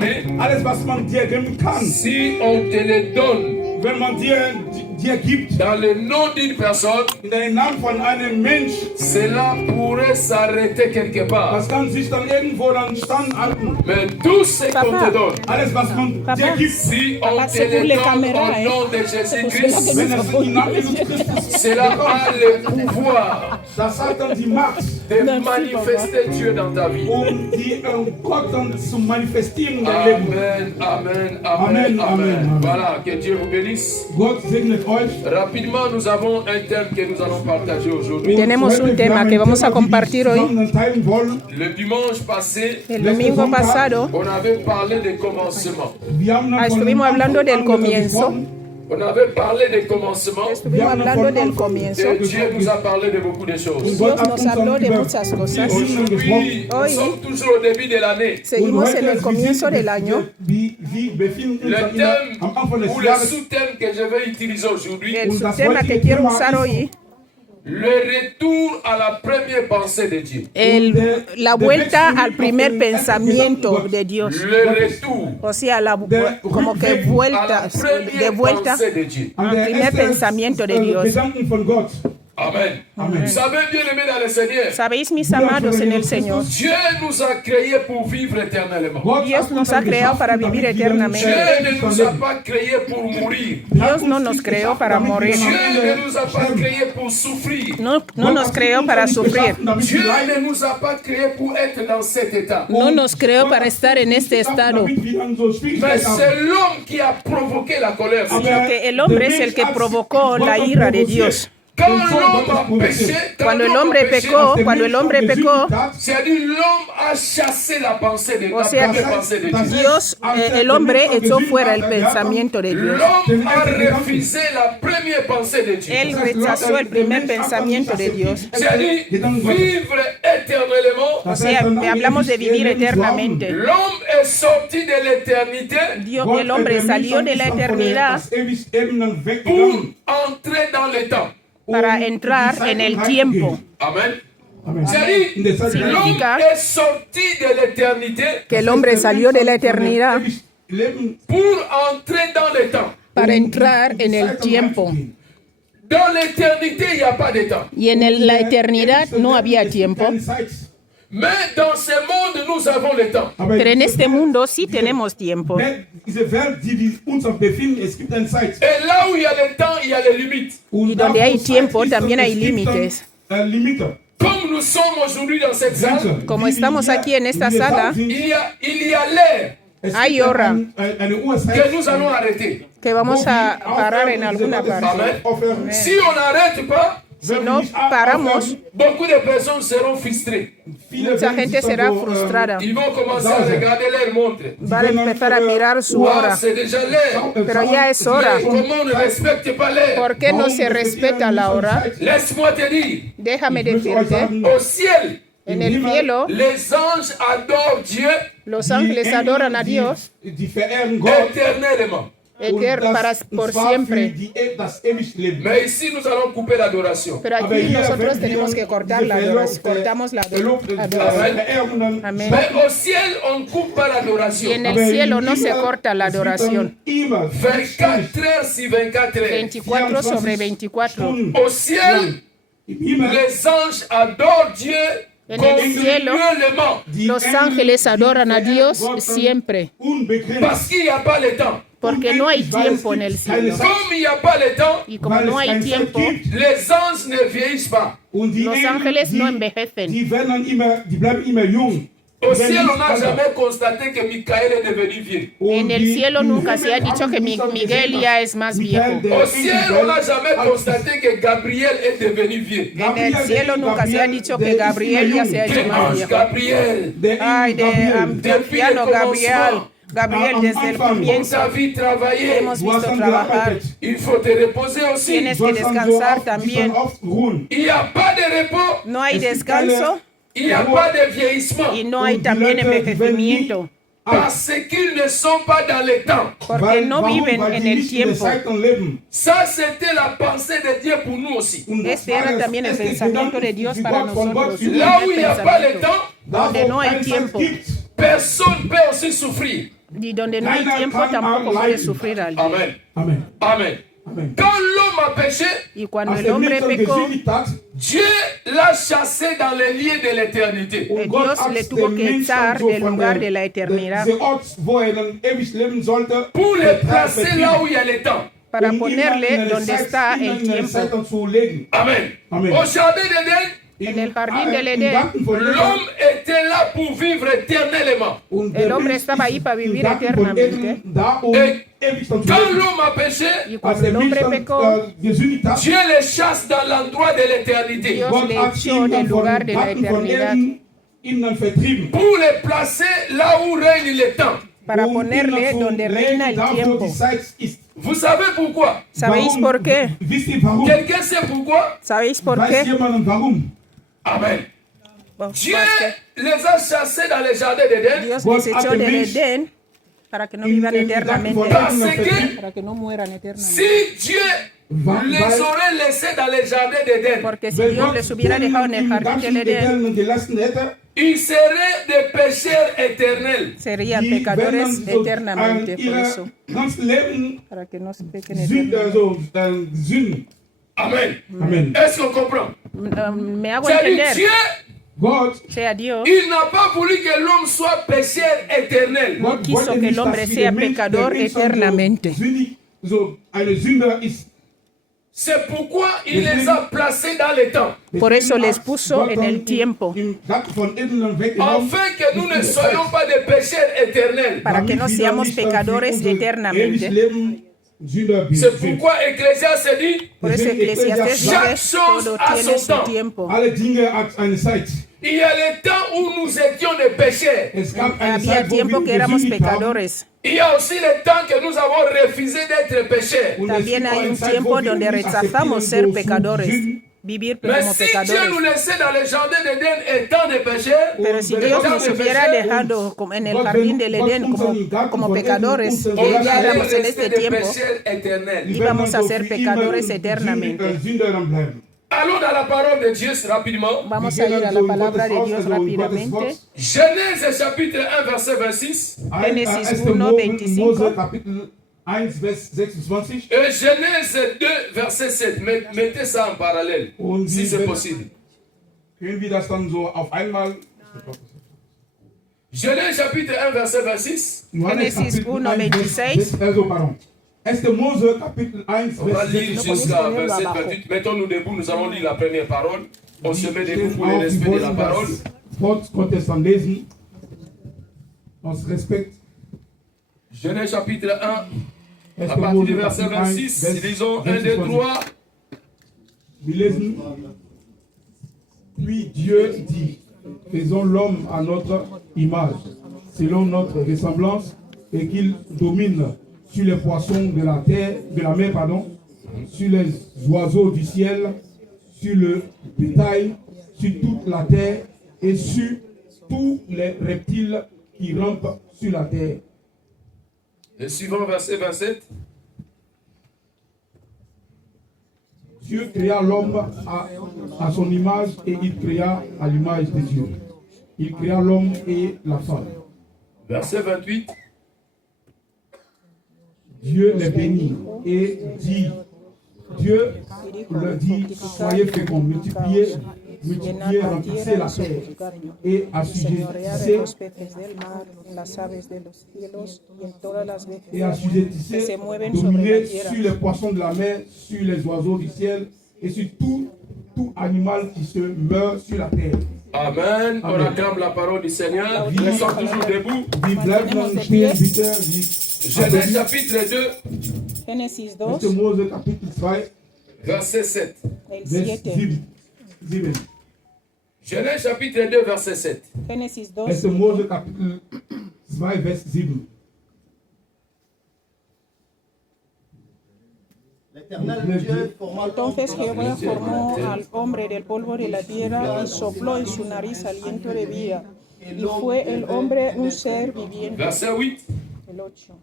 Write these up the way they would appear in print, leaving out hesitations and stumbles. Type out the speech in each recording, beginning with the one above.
donner, alles was man dir geben kann, si on te le donne wenn man dir gibt, dans le nom d'une personne, in den Namen von einem Mensch, cela pourrait s'arrêter quelque part. das kann sich dann irgendwo dann standhalten. Mais tout ce qu'on te donne, Alles was man dir gibt, si on te le donne au nom de Jésus-Christ, wenn es im Namen Jesus Christus cela a le pouvoir das hat dann die Macht, de manifester Dieu dans ta vie. die Gott dann zu manifestieren in dein Leben. Amen, amen, amen, Amen, amen. amen. Voilà, que Dieu vous bénisse. Gott segnet euch. Rapidement, nous avons un thème que nous allons partager aujourd'hui. Tenemos un tema que vamos a compartir hoy. Le dimanche passé, El domingo pasado on avait parlé des commencements. estuvimos hablando del comienzo. On avait parlé des commencements. Estuvimos hablando del comienzo. Et Dieu nous a parlé de beaucoup de choses. Dios nos habló de muchas cosas. Aujourd'hui, nous Hoy sommes toujours au début de l'année. seguimos en el comienzo del año. Le thème ou le sous-thème que je vais utiliser aujourd'hui, El tema que quiero usar hoy, le retour à la première pensée de Dieu. la vuelta al primer pensamiento de Dios. Le retour O sea, como que à la vuelta, de première vuelta pensée de Dieu. al primer pensamiento de Dios. Amen. Vous savez, bien aimé dans le Seigneur, Sabéis, mis amados en el Señor, Dieu nous a créés pour vivre éternellement. Dios nos ha creado para vivir eternamente. Dieu ne nous a pas créés pour mourir. Dios no nos creó para morir. Dieu ne nous a pas créés pour souffrir. No nos creó para sufrir. Dieu ne nous a pas créés pour être dans cet état. No nos creó para estar en este estado. Mais c'est l'homme qui a provoqué la colère de Dieu. Porque el hombre es el que provocó la ira de Dios. Quand l'homme a péché, Cuando el hombre pecó, c'est-à-dire l'homme a chassé la pensée de o sea que Dieu. Dios, el hombre echó fuera el pensamiento de Dios. L'homme a refusé la première pensée de Dieu. Él rechazó el primer pensamiento de Dios. C'est-à-dire vivre éternellement. O sea, hablamos de vivir eternamente. L'homme est sorti de l'éternité El hombre salió de la eternidad pour entrer dans le temps. para entrar en el tiempo. Amen. C'est-à-dire l'homme Significa est sorti de l'éternité que el hombre salió de la eternidad pour entrer dans le temps. para entrar en el tiempo. Dans l'éternité, il n'y a pas de temps. Y en la eternidad no había tiempo. Mais dans ce monde, nous avons le temps. Pero en este mundo sí tenemos tiempo. Et là où il y a le temps, il y a les limites. Y donde hay tiempo también hay límites. Comme nous sommes aujourd'hui dans cette salle, Como estamos aquí en esta sala, il y a l'air hay hora que nous allons arrêter. que vamos a parar en alguna parte. Amen. Si on n'arrête pas, Si no paramos, beaucoup de personnes seront frustrées. mucha gente será frustrada. Ils vont commencer à regarder leur montre. Van a empezar a mirar su Ah, hora. c'est déjà l'heure. Pero ya es hora. Mais comment on ne respecte pas l'heure? ¿Por qué no se respeta la hora? Laisse-moi te dire, Déjame decirte, au ciel, en el cielo, les anges adorent Dieu los ángeles adoran a Dios éternellement. por siempre. Mais ici, nous allons couper l'adoration. Pero aquí nosotros tenemos que cortar la adoración. Cortamos la adoración. Amén. Mais au ciel, on ne coupe pas Y l'adoration. en el cielo no se corta la adoración. 24 heures sur 24 heures. 24 sobre 24. Au ciel, les anges adorent Dieu En el cielo, continuellement. los ángeles adoran a Dios siempre. Parce qu'il n'y a pas le temps. Porque no hay tiempo en el cielo. Comme il n'y a pas le temps, Y como no hay tiempo, les anges ne vieillissent pas. los ángeles no envejecen. Au ciel, on n'a jamais constaté que Michael est devenu vieux. En el cielo nunca se ha dicho que Miguel ya es más viejo. Au ciel, on n'a jamais constaté que Gabriel est devenu vieux. En el cielo nunca se ha dicho que Gabriel ya se ha hecho más Ange viejo. Gabriel, Ay, de anciano Gabriel. Gabriel, desde el on comienzo t'a vu travailler. hemos visto trabajar. Il faut te reposer aussi. Tienes que descansar también. Il n'y a pas de repos. No hay descanso Il n'y a pas de vieillissement. y no hay también envejecimiento. Parce qu'ils ne sont pas dans le temps. Porque no viven en el tiempo. Ça, c'était la pensée de Dieu pour nous aussi. Este era también el pensamiento de Dios para nosotros. Là où il n'y a pas le Pensamiento. temps, Donde no hay tiempo, personne peut aussi souffrir. Y donde no hay tiempo, tampoco puede sufrir al día. Amen. Amen. Amen. Amen. Quand l'homme a péché, Y cuando Als el de hombre mensen pecó, gezien had, Dieu l'a chassé dans les lieux de l'éternité. God Dios had le de tuvo que mensen echar zo del van lugar de la de eternidad ort waar hij dan eeuwig leven sollte, Pour le het placer verdienen. là où il y a le temps. para Om ponerle iemand in donde de está tijd- el in de tiempo. tijd aan zo'n leven. Amen. Amen. Au jardin d'Éden, En el jardín in del Edén, garten van Eden, l'homme était là pour vivre éternellement. und el de hombre mens estaba is ahí para in vivir garten van eternamente. Eden daar om Et eeuwig te quand leven. l'homme a péché, Y Als cuando de el hombre mens pecó, gezien had, Dieu les chasse dans l'endroit de l'éternité. Dios God le had echó ihn del dan van lugar de la garten van eternidad Eden in dan vertrieben. Pour les placer là où règne le temps. para Om ponerle in dan donde zo'n reina leven el daar voor tiempo. die tijd is. Vous savez pourquoi? ¿Sabéis Waarom? por qué? Wist u waarom? Quelqu'un sait pourquoi? ¿Sabéis por Weiß qué? jemand waarom? Amen. Bueno, Dieu pues les a chassés dans les jardins que d'Éden Dios God les echó had the del means Edén para que no in vivan den garten eternamente, van Parce Eden que vertrieben. para que no mueran eternamente. si Dieu les aurait laissés dans les jardins d'Éden, Porque si Wenn Dios Gott les hubiera denen dejado en el im jardín Garten del Edén, Eden gelassen hätte, ils seraient des pécheurs éternels. serían die pecadores werden so eternamente. an Por ihr eso, ganzes Leben para que no se pequen Sünden, eternamente. Sünden. Amen. Amen. Est-ce qu'on comprend? Me hago C'est-à-dire, entender, Dieu, Gott, sea Dios, il n'a pas voulu que l'homme soit pécheur éternel. Gott quiso wollte que el nicht, hombre dass wie sea der Mensch, pecador der Mensch so eternamente. sündig, so eine Sünder ist. C'est pourquoi il les a placés dans le temps. Por eso Deswegen les hat puso Gott en dann el tiempo, im Garten von Eden dann weggenommen, Afin que nous ne soyons pas des pécheurs éternels. para que no damit wir seamos nicht dann für pecadores unser ewiges eternamente. Leben Sünder C'est sind. pourquoi Ecclésiaste dit, Por eso Eclesiastés Chaque dice, chose todo a tiene son su temps. tiempo. Alle Dinge hat eine Zeit. il y a le temps où nous étions des pécheurs. Es gab eine Había Zeit, wo tiempo wir que éramos gesündigt haben. pecadores. Il y a aussi le temps que nous avons refusé d'être pécheurs. Und es También gibt hay eine un Zeit, tiempo wo wir donde nicht rechazamos akzeptieren, ser wo pecadores, Sünden. vivir Mais como si Dieu nous pecadores. laissait dans le jardin d'Éden étant des pécheurs, Pero si Pero Dios étant nos des hubiera pécheurs, dejado como en el Gott, jardín wenn del Gott Edén uns como, an den Garten como von Eden pecadores, uns que on gelassen ya allait éramos en rester este des tiempo, pécheurs éternels. Die íbamos werden a so ser für pecadores immer eternamente. Sünder dann bleiben. Allons dans la parole de Dieu rapidement. Vamos a ir a la palabra de Dios rápidamente. Genèse chapitre 1 verset 26 Génesis 1, Mose 25. Kapitel 1, Vers 26. et Genèse 2 verset 7. Mettez ça en parallèle, Und si wie c'est wenn- possible. Können wir das dann so auf einmal? Genèse chapitre 1 verset 26. Johannes Genesis Kapitel 1, 1, 26. Also, pardon. 1. Mose Kapitel 1, On va Vers lire 26. jusqu'à verset 28. Mettons-nous debout, nous allons lire la première parole. On se met debout Stehen pour le auf, wir respect de la wollen parole. das Wort Gottes dann lesen. Aus Respekt. Genèse chapitre 1, 1. à partir du Mose verset Kapitel 1, 26. Vers Lisons 1, 2, 26. 3. Wir lesen. Puis Dieu dit, faisons l'homme à notre image, selon notre ressemblance, et qu'il domine sur les poissons de la terre, de la mer, sur les oiseaux du ciel, sur le bétail, sur toute la terre et sur tous les reptiles qui rampent sur la terre. Le suivant verset 27. Dieu créa l'homme à son image et il créa à l'image de Dieu. Il créa l'homme et la femme. Verset 28. Dieu les bénit et dit, Dieu leur dit, soyez féconds, multipliez, remplissez la terre et assujettissez los peces del mar, en las aves de los cielos y en todas las et bestias que assujettissez, se mueven sobre la dominez tierra. sur les poissons de la mer, sur les oiseaux du ciel et sur tout animal qui se meurt sur la terre. Amen. On Amen. acclame la parole du Seigneur. Nous sommes toujours debout. Wir bleiben dann stehen, bitte. Genèse chapitre 2, Génesis 1. 2, Mose Kapitel 2, verset 7. el Vers 7. 7. Genèse chapitre 2, verset 7. Génesis 1. 2, Mose Kapitel 2, Vers 7. L'Éternel Dieu forma l'homme Entonces de la Jehová terre. formó al hombre del polvo de la tierra y sopló en su nariz aliento de vida. Y fue el hombre un ser viviente. Verset 8. El 8.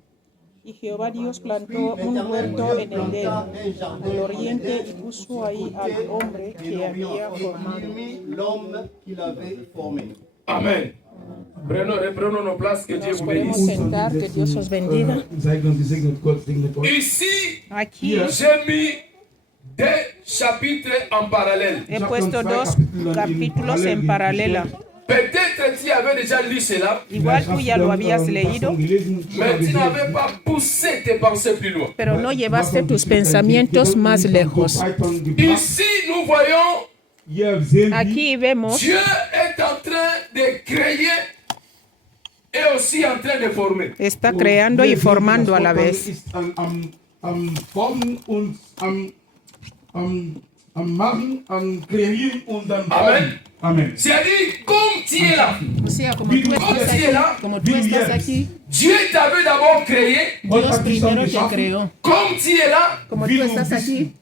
Y Jehová Dios plantó un huerto en Edén, al oriente, y puso ahí al hombre Et que había et formado. parmi l'homme qu'il avait formé. Amen. Reprenons nos places, que Dieu Nos vous podemos bénisse. sentar, que Dios os bendiga. Gott segne Gott. Ici, Aquí j'ai mis deux chapitres en parallèle. he puesto dos capítulos en paralela. Peut-être tu avais déjà lu cela, Igual tú ya lo habías leído, mais tu n'avais pas poussé tes pensées plus loin. pero no llevaste tus pensamientos más lejos. Ici, nous voyons, Aquí vemos Dieu est en train de créer et aussi en train de former. está creando y formando a la vez. Am Formen und am Machen, am Kreieren und am Amen. Amen. C'est-à-dire, comme tu es là, O sea, como tú estás aquí, Dieu t'avait d'abord créé. Dios primero te creó. Comme tu es là, Como tú estás aquí,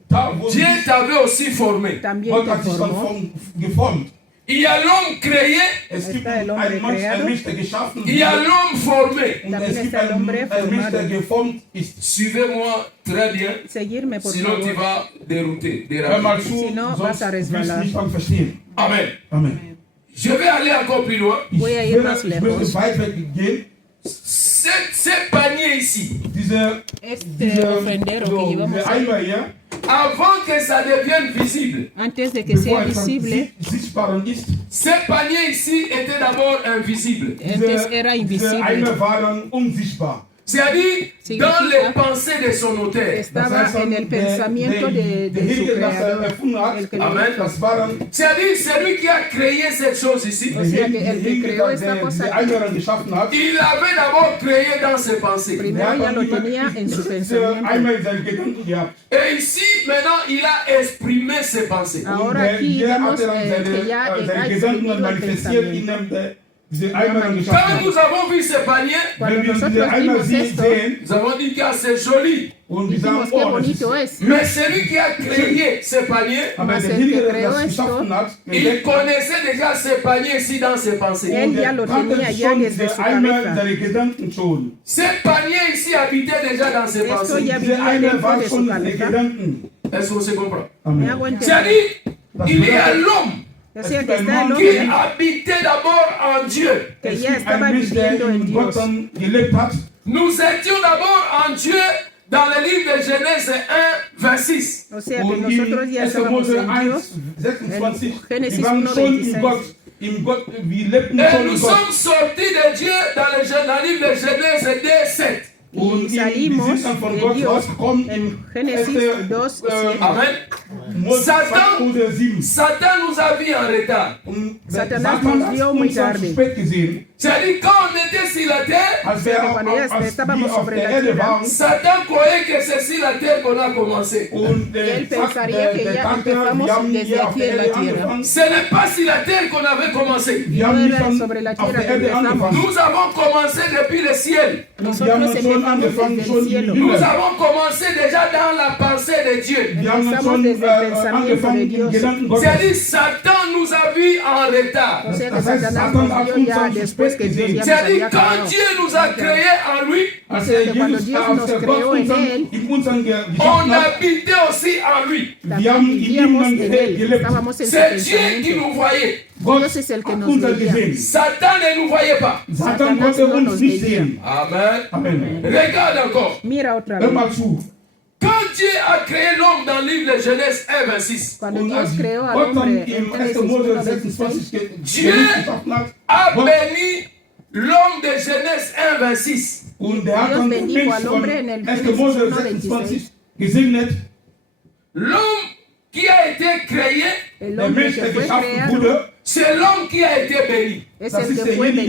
Dieu t'avait aussi formé. también Gott te hat dich schon formó. geformt. Il y a l'homme créé, Es gibt Está el hombre einen Mensch, creado. ein Mensch, der geschaffen il y a l'homme formé. und También es gibt está el hombre einen Mensch, der formado. geformt ist. Suivez-moi très bien, Seguirme, por sinon tu favor. vas dérouter. Hör mal déraper. zu, Si no, vas a sonst willst du resbalar. nicht mal verstehen. Amen. Amen. Je vais aller encore plus loin. Voy a ir más Ich möchte lejos. weit weggehen. Ce panier ici, Diese Este ofrendero que so, llevamos diese ahí, Eimer hier, avant que ça devienne visible, antes de que sea bevor es visible, sichtbar ist, ce panier ici était d'abord invisible. antes era diese invisible. Eimer waren unsichtbar. C'est-à-dire, Significa dans les pensées de son auteur. Estaba en el pensamiento de su Hegel, das creador, erfunden hat, el que lo Amen. hizo. das waren C'est-à-dire, celui qui a créé cette chose ici, O sea que der el que Hegel, creó der esta cosa diese aquí, Eimer geschaffen hat. il avait d'abord créé dans ses pensées. primero ya lo tenía en su Diese pensamiento. Eimer in seinen Gedanken gehabt. Et ici, maintenant, il a exprimé ses pensées. Ahora Und aquí hier vemos hat er dann que ya seine ha Gedanken exprimido el manifestiert, pensamiento. indem diese Eimer Quand geschaffen nous hat. avons vu ce panier, Cuando Wenn wir nosotros diese Eimer vimos esto, sehen nous avons dit que c'est joli. und wir dijimos sagen, qué oh, das ist, bonito es. Mais celui qui a créé ce panier, aber Mas der el que Hegel, der creó das esto, geschaffen hat, il connaissait déjà ce panier ici dans ses pensées. Él ya lo tenía ya schon desde diese su Eimer in cabeza. seine Gedanken schon. Ce panier ici habitait déjà dans ses Esto pensées. ya Diese vivía Eimer dentro waren de schon su in seine cabeza. Gedanken. Est-ce qu'on se comprend? Me hago Amen. entender. C'est-à-dire, il y a l'homme O sea que está el qui hombre habitait d'abord en Dieu. que Es ya gibt estaba einen Mensch, der viviendo en in Gott Dios. dann gelebt hat. Nous étions d'abord en Dieu dans le livre de Genèse 1, 26. O sea que Und nosotros in ya 1. estábamos Mose en 1, Dios. 26, Genesis wir waren 1, schon 26. in Gott, wir lebten Et schon nous in Gott. sommes sortis de Dieu dans le livre de Genèse 2, 7. Und Y wir salimos sind dann von de Gott Dios rausgekommen en in Génesis 2, 7. Amen. Mose 2 Satan- oder 7. Satan nous a vus en retard. Und Satanás Satan nos hat vio muy uns dann tarde. zu spät gesehen. C'est-à-dire, quand on était sur la terre, Als wir cuando ya als estábamos wir auf sobre der la Erde tierra, waren Satan croyait que c'est sur la terre qu'on a commencé. und Él pensaría que ya empezamos wir haben desde hier auf aquí der en la Erde tierra. angefangen. Ce n'est pas sur la terre qu'on avait commencé. Wir haben No nicht era von sobre la auf tierra der que Erde empezamos. angefangen. Nous avons commencé depuis le ciel. Und wir haben Nosotros schon empezamos angefangen, desde schon el cielo. im Nous Himmel. avons commencé déjà dans la pensée de Dieu. Wir haben Empezamos schon desde el pensamiento angefangen de im Dios. Gedanken Gottes. C'est-à-dire, Satan nous a vus en retard. O sea que Das heißt, Satanás Satan nos hat vio uns ya dann zu después spät que Dios ya gesehen. nos C'est-à-dire, había quand creado. Dieu nous a créés en lui, Als O sea, que cuando Jesus, Dios als nos der creó Gott en él, in unseren on geschaffen hat, habitait aussi en lui. wir haben in ihm vivíamos dann en él, gelebt. estábamos en su C'est Dieu qui pensamiento. nous voyait. Gott Dios es el que hat nos uns dann veía. gesehen. Satan ne nous voyait pas. Satan Satanás konnte no uns nos nicht veía. sehen. Amen. Amen. Regarde encore. Mira otra Hör vez. mal zu. Quand Dieu a créé l'homme dans le livre de Genèse 1, 26, Cuando Und Dios als creó al Gott dann hombre en im 1. Génesis Mose 1, 26 Dieu geschaffen hat, a Gott- béni l'homme de Genèse 1, 26. und der hat Dios dann den bendijo Mensch al von hombre en el 1. Génesis Mose 1, 26 gesegnet. L'homme qui a été créé, El Der hombre Mensch, que der fue geschaffen creado wurde, c'est l'homme qui a été béni. es das el ist que fue derjenige,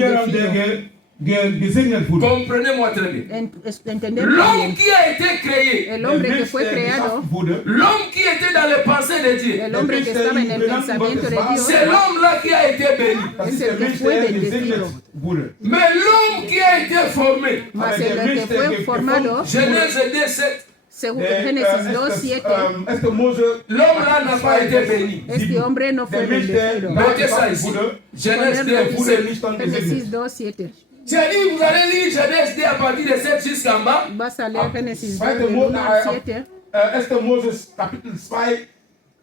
der bendecido. gesegnet wurde. Comprenez-moi très bien. Entender L'homme bien. qui a été créé, El Der hombre que Mensch, fue der creado, geschaffen wurde, l'homme qui était dans les pensées de Dieu, el hombre que estaba en el pensamiento de Dios, c'est l'homme-là qui a été béni. das Es ist el der que Mensch, fue der bendecido. gesegnet wurde. Mais l'homme qui a été formé, mas Aber der el Mensch, que der fue formado, Genèse 2, 7, según Der, Génesis 2, 7, 1. Mose, l'homme-là n'a pas été béni. este hombre no fue der Mensch, der bendecido. Notez ça geschaffen ici. wurde, Genèse 2, Ponerlo wurde 7. nicht dann Génesis gesegnet. 2, 7. C'est-à-dire, vous allez lire Genèse 2 à partir de 7 jusqu'en bas. Vas a leer Génesis 2, Zweite del Mose, 1 al 7. 1. Moses Kapitel 2, 7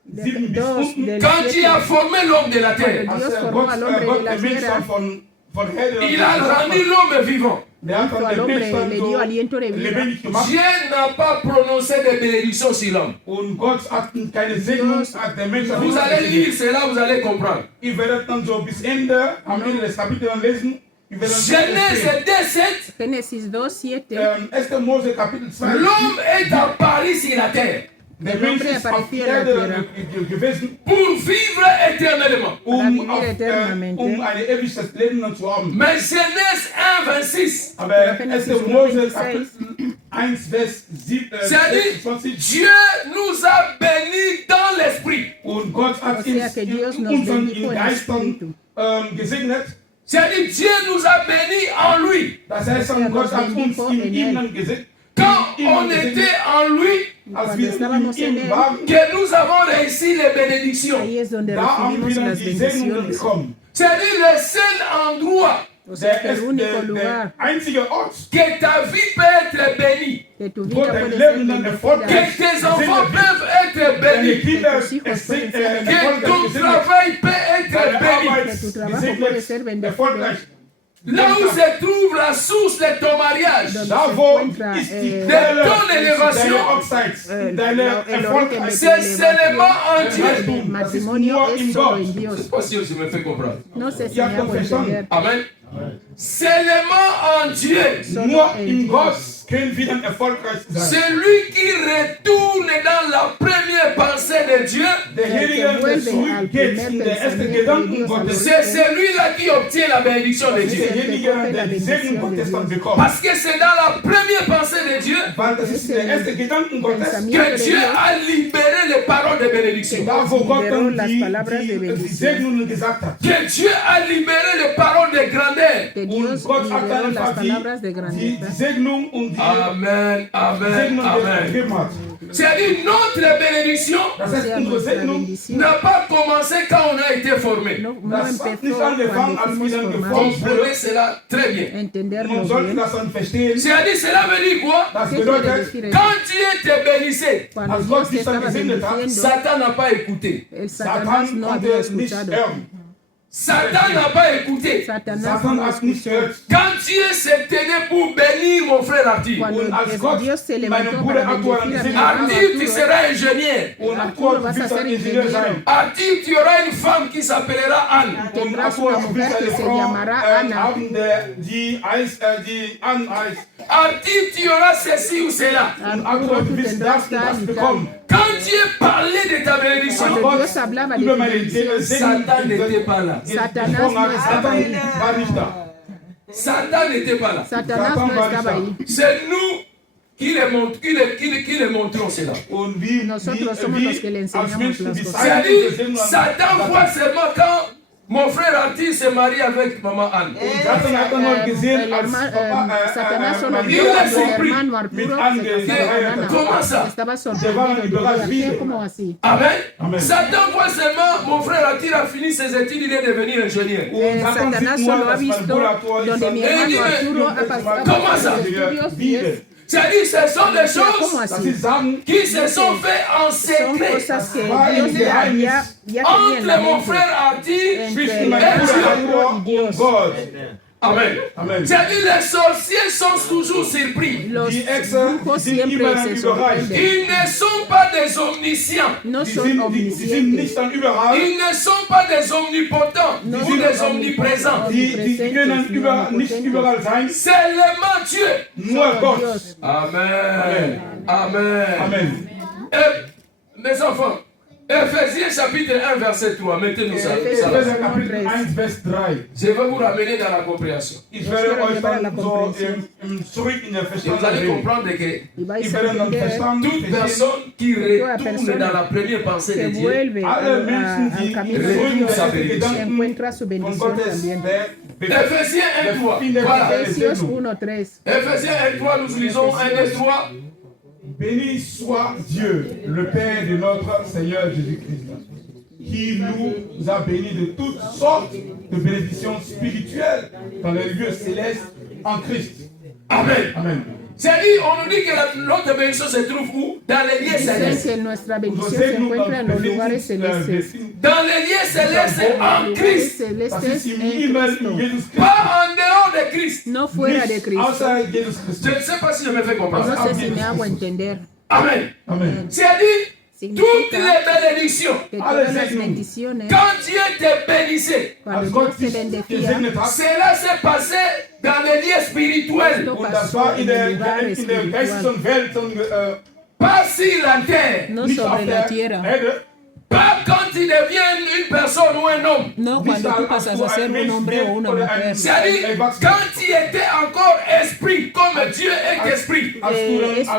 bis 2 unten. del Quand tu 7. as formé l'homme de la terre, Dios Als formó al hombre de Gott la den Mensch tierra, dann Il a rendu l'homme vivant. Al hombre le dio aliento de vida. Dieu n'a pas prononcé de bénédiction sur l'homme. Und Gott hat keine Segnung, hat der Mensch Vous allez lire cela, vous allez comprendre. Ihr werdet dann so bis Ende, am Ende des Kapitels lesen. Genèse 2:7. Génesis 2:7. 1. Mose Kapitel 2. L'homme est apparu sur la terre Der Mensch ist auf die Erde gewesen, pour vivre éternellement. ein ewiges Leben zu haben. Mais Genèse 1:26. Aber 1. Mose Kapitel 1, Vers 7, C'est-à-dire, Dieu nous a bénis dans l'esprit. Und Gott hat unseren Geistern gesegnet. C'est-à-dire, Dieu nous a bénis en lui. Das heißt, Gott hat uns in ihm gesegnet. Quand on était en lui, Als wir in ihm waren, que nous avons réussi les bénédictions. Ahí es donde da haben recibimos wir las die Segnungen bendiciones. bekommen. C'est-à-dire, le seul endroit O sea, que el único Der lugar einzige Ort, que ta vie peut être bénie, que tu wo vida dein puede ser Leben dann erfolgreich que tes enfants peuvent être deine bénis, Kinder que ton travail peut être deine béni. Arbeit que tu trabajo puede ser gesegnet, bendecido. erfolgreich. Là où se trouve la source de ton mariage, Da wo ist die Quelle deiner Hochzeit, deiner Erfolgreich. c'est seulement en Dieu. El matrimonio es solo en Je ne Dios. sais pas si je me fais comprendre. No sé si me hago entender. Amen. Seulement en Dieu. Nur in Gott können wir dann erfolgreich sein. Celui qui retourne dans la première pensée de Dieu, Derjenige, der zurückgeht in der ersten Gedanken Gottes, c'est celui-là qui obtient la bénédiction de Dieu. derjenige, der die Segen Gottes dann bekommt. Parce que c'est dans la première pensée de Dieu Weil das ist der erste Gedanken Gottes, que Dieu a libéré les paroles de bénédiction. da wo Gott dann die Segnungen gesagt hat. Que Dieu a libéré les paroles de grandeur. Que Und Dios Gott hat liberó dann las einfach palabras de die grandeza. Segnung und die Amen, amen, Segnung amen. gegeben hat. C'est-à-dire notre bénédiction Das O heißt, sea, unsere nuestra Segnung, bendición n'a pas commencé quand on a été formé. no das hat nicht empezó angefangen, cuando als wir fuimos dann formados. geformt wurden. Comprenez cela très bien. Man Entenderlo sollte bien. das dann verstehen. C'est-à-dire, cela veut dire quoi? Das ¿Qué quiere bedeutet, decir eso? Quand Dieu te bénissait, Cuando als Dios Gott te dich dann estaba gesegnet hat, bendiciendo, Satan n'a pas écouté. el Satanás Satan no konnte había es nicht escuchado. hören. Satan n'a pas écouté. Satanás Satan no hat nicht escuchó. gehört. Quand Dieu s'est tenu pour bénir mon frère Arthur. Cuando Und als Gott Dios se meinen levantó Bruder para Arthur bendecir a mi gesegnet hat, hermano Arthur, tu Arturo, seras ingénieur. und Arturo, Arthur vas a wird ser ein Ingenieur ingeniero. sein. Arthur, tu auras une femme qui s'appellera Anne. Und Tendrás Arthur una wird mujer que eine se Frau llamará Ana. haben, die Anne heißt. Arthur, tu auras ceci ou cela. Und Arturo, Arthur tú wird tendrás das und das tal y bekommen. tal. Quand Dieu parlait de ta bénédiction, Cuando Dios hablaba de Über tu meine bendición, Segen Satan n'était pas là. Satanás gesprochen no hat, estaba Satan ahí. war nicht da. Satan n'était pas là. Satanás no estaba ahí. C'est nous qui les montrons cela. Und wie Nosotros somos los que le enseñamos als Menschen las die cosas. Zeichen C'est-à-dire, gesehen haben, Satan voit seulement quand mon frère Arthur se marie avec maman Anne. Satan hat dann mal gesehen, El als Satanás solo Maria vio cuando el surpris. hermano Arturo Mit se Anne casaba con ¿Cómo Ana. ça? Estaba Devant sorprendido. la Decía, libération. ¿qué? ¿Cómo así? Amen. Amen. Satan voit seulement mon frère Arthur a fini ses études, il est devenu ingénieur. Und Satan Satanás sieht nur, solo ha dass mein visto Bruder Arthur ist donde mi ein hermano Arturo ha ¿Cómo ça? pasado estudios y es C'est-à-dire, ce sont des ¿cómo choses dass así? sie sagen, qui se sont faites en Son secret cosas que Dios ya tenía en entre la mon mente. frère Arthur. zwischen el mein hermano Bruder Arturo Arthur y Dios. und Gott. Amen. Amen. C'est-à-dire, les sorciers sont toujours surpris. Los Die Exe brujos sind siempre immer se überrascht. sorprenden. Ils ne sont pas des omniscients. No Die son sind omniscientes. nicht dann überall. Ils ne sont pas des omnipotents No ou son des omniprésents. Die können nicht überall sein. Seulement Dieu. Nur Solo Gott. Dios. Amen. Amen. Amen. Et, mes enfants, Ephésiens chapitre 1, verset 3. Mettez-nous ça. Epheser Kapitel 1, Vers 3. Je vais vous ramener dans la compréhension. Ich werde euch dann so zurück in der Et Verstand vous allez bringen. comprendre que Y vais Ich a werde dann entender Verstand toute verstehen. personne qui Toda retourne persona dans la première pensée que de Dieu vuelve Alle Menschen, al die camino de zurück Dios, in der bendición. Gedanken encuentra su von bendición Gottes también. Ephésiens 1, 3. Voilà. Efesios 1:3. Ephésiens 1, 3, nous lisons 1 et 3. Béni soit Dieu, le Père de notre Seigneur Jésus-Christ, qui nous a bénis de toutes sortes de bénédictions spirituelles dans les lieux célestes en Christ. Amen. Amen. C'est-à-dire, on nous dit que notre bénédiction se trouve où? Dans les lieux Dicen célestes. que nuestra bendición se encuentra en los lugares celestes. Dans les lieux célestes en Lugares Christ. celestes en Cristo. Pas en dehors de Christ. No fuera de Cristo. Je ne sais pas si je me fais comprendre. No sé si me hago entender. Amen. Amen. C'est-à-dire, toutes Significa les bénédictions, que todas las bendiciones, quand Dieu te bénissait, cuando Dios te bendecía, cela s'est passé dans les lieux spirituels, esto Und das pasó war en el lugar in der geistlichen espiritual, Welt und pas sur la terre, no nicht sobre auf la der tierra. Erde. pas quand tu deviens une personne ou un homme. No cuando tú pasas a ser un hombre o una mujer. C'est-à-dire, quand tu étais encore esprit, comme Dieu est esprit.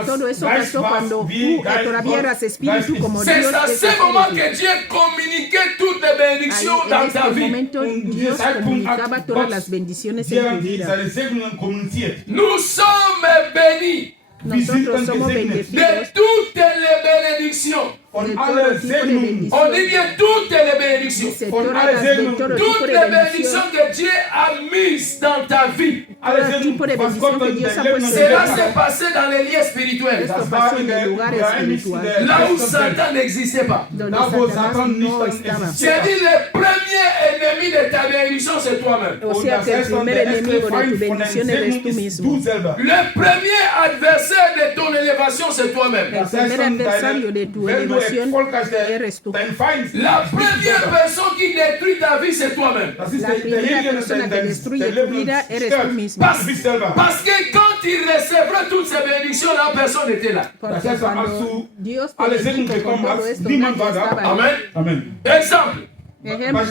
Todo eso pasó cuando tú todavía eras espíritu como C'est Dios à es ce moment espíritu. que Dieu communiquait toutes les bénédictions Ahí, dans en ta este vie. momento Dios comunicaba todas las bendiciones en tu vida. Seine Segnungen kommuniziert. Nous sommes bénis Nosotros somos de bendecidos toutes les bénédictions. Von de allen todo tipo de Segnungen. On dit bendiciones. bien toutes les bénédictions. Dice Con todas alle las Segnungen, todo tipo Toutes de les bendiciones. bénédictions que Dieu a mises dans ta vie. Alle Todo tipo de Segnungen, was bendición Gott que in Dios ha dein Leben puesto Cela gegeben s'est hat. passé dans les lieux spirituels. Esto Das pasó war in en el der lugar Geheimnis espiritual, der Là où Geistlichen Welt. Satan n'existait pas. donde Da wo Satanás Satan nicht no dann estaba. existiert. C'est-à-dire, le premier ennemi de ta bénédiction, c'est toi-même. O sea que el primer enemigo de tu bendición eres tú mismo. du selber. Le premier adversaire de ton élévation, c'est toi-même. El primer adversario de tu elevación eres tú. Dein Feind. La première personne qui détruit ta vie, c'est toi-même. Das ist La derjenige, primera der persona que dein destruye tu Leben vida eres stört. tú mismo. Du bist selber. Parce que quand tu recevras toutes ces bénédictions, la personne était là. Porque Das heißt, als cuando du Dios te alle Segnungen bendijo con bekommen todo hast, esto, niemand nadie war da. estaba ahí. Amen. Amen. Exemple, Ejemplo,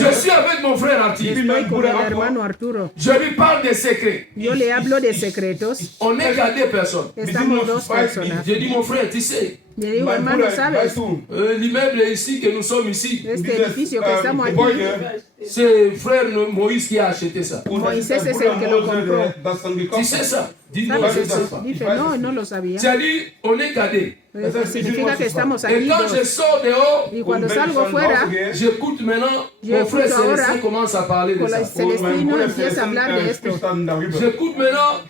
je suis avec mon frère Arthur. estoy con el hermano Arturo. Je lui parle des secrets. Yo le hablo de secretos. On n'est qu'à deux personnes. Estamos dos personas. J'ai dit, mon frère, tu sais, Le digo, Mein hermano, Bruder, ¿sabes? weißt du, l'immeuble ici, que nous sommes ici, Este edificio que estamos aquí, Gebäude, c'est frère Moïse qui a acheté ça. und Moisés das ist es der el que Bruder lo Mose, compró. der das dann Tu gekauft sais hat. ça? Dis-nous, ¿Sabes? je ne sais pas. Dice, no, no lo sabía. C'est-à-dire, on est cadé. Eso significa que estamos Et aquí quand je dos. sors dehors, Y cuando Und wenn ich salgo dann fuera, rausgehe, j'écoute maintenant, Yo mon frère escucho ahora Célestin commence à parler de con la ça. und mein Celestino Bruder empieza a Celestin, hablar de esto. spricht dann darüber. J'écoute maintenant,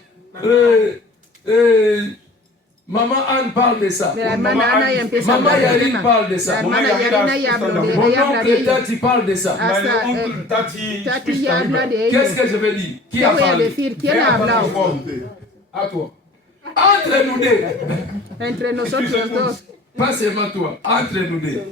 Maman Anne parle de ça. De la hermana Ana y empieza a Mamá hablar del Yarin tema. parle de ça. La hermana Yarina ya habla de Mon ella, habla de oncle ello. Tati parle de ça. Hasta Mein Onkel Tati Tati spricht ya habla darüber. de Qu'est-ce ello. que je vais dire? Qui ¿Qué a voy a parlé? decir? ¿Quién Wer ha hat das hablado? gesprochen? À toi. Entre nous deux. Entre nosotros dos. Pas seulement toi. Entre nous deux.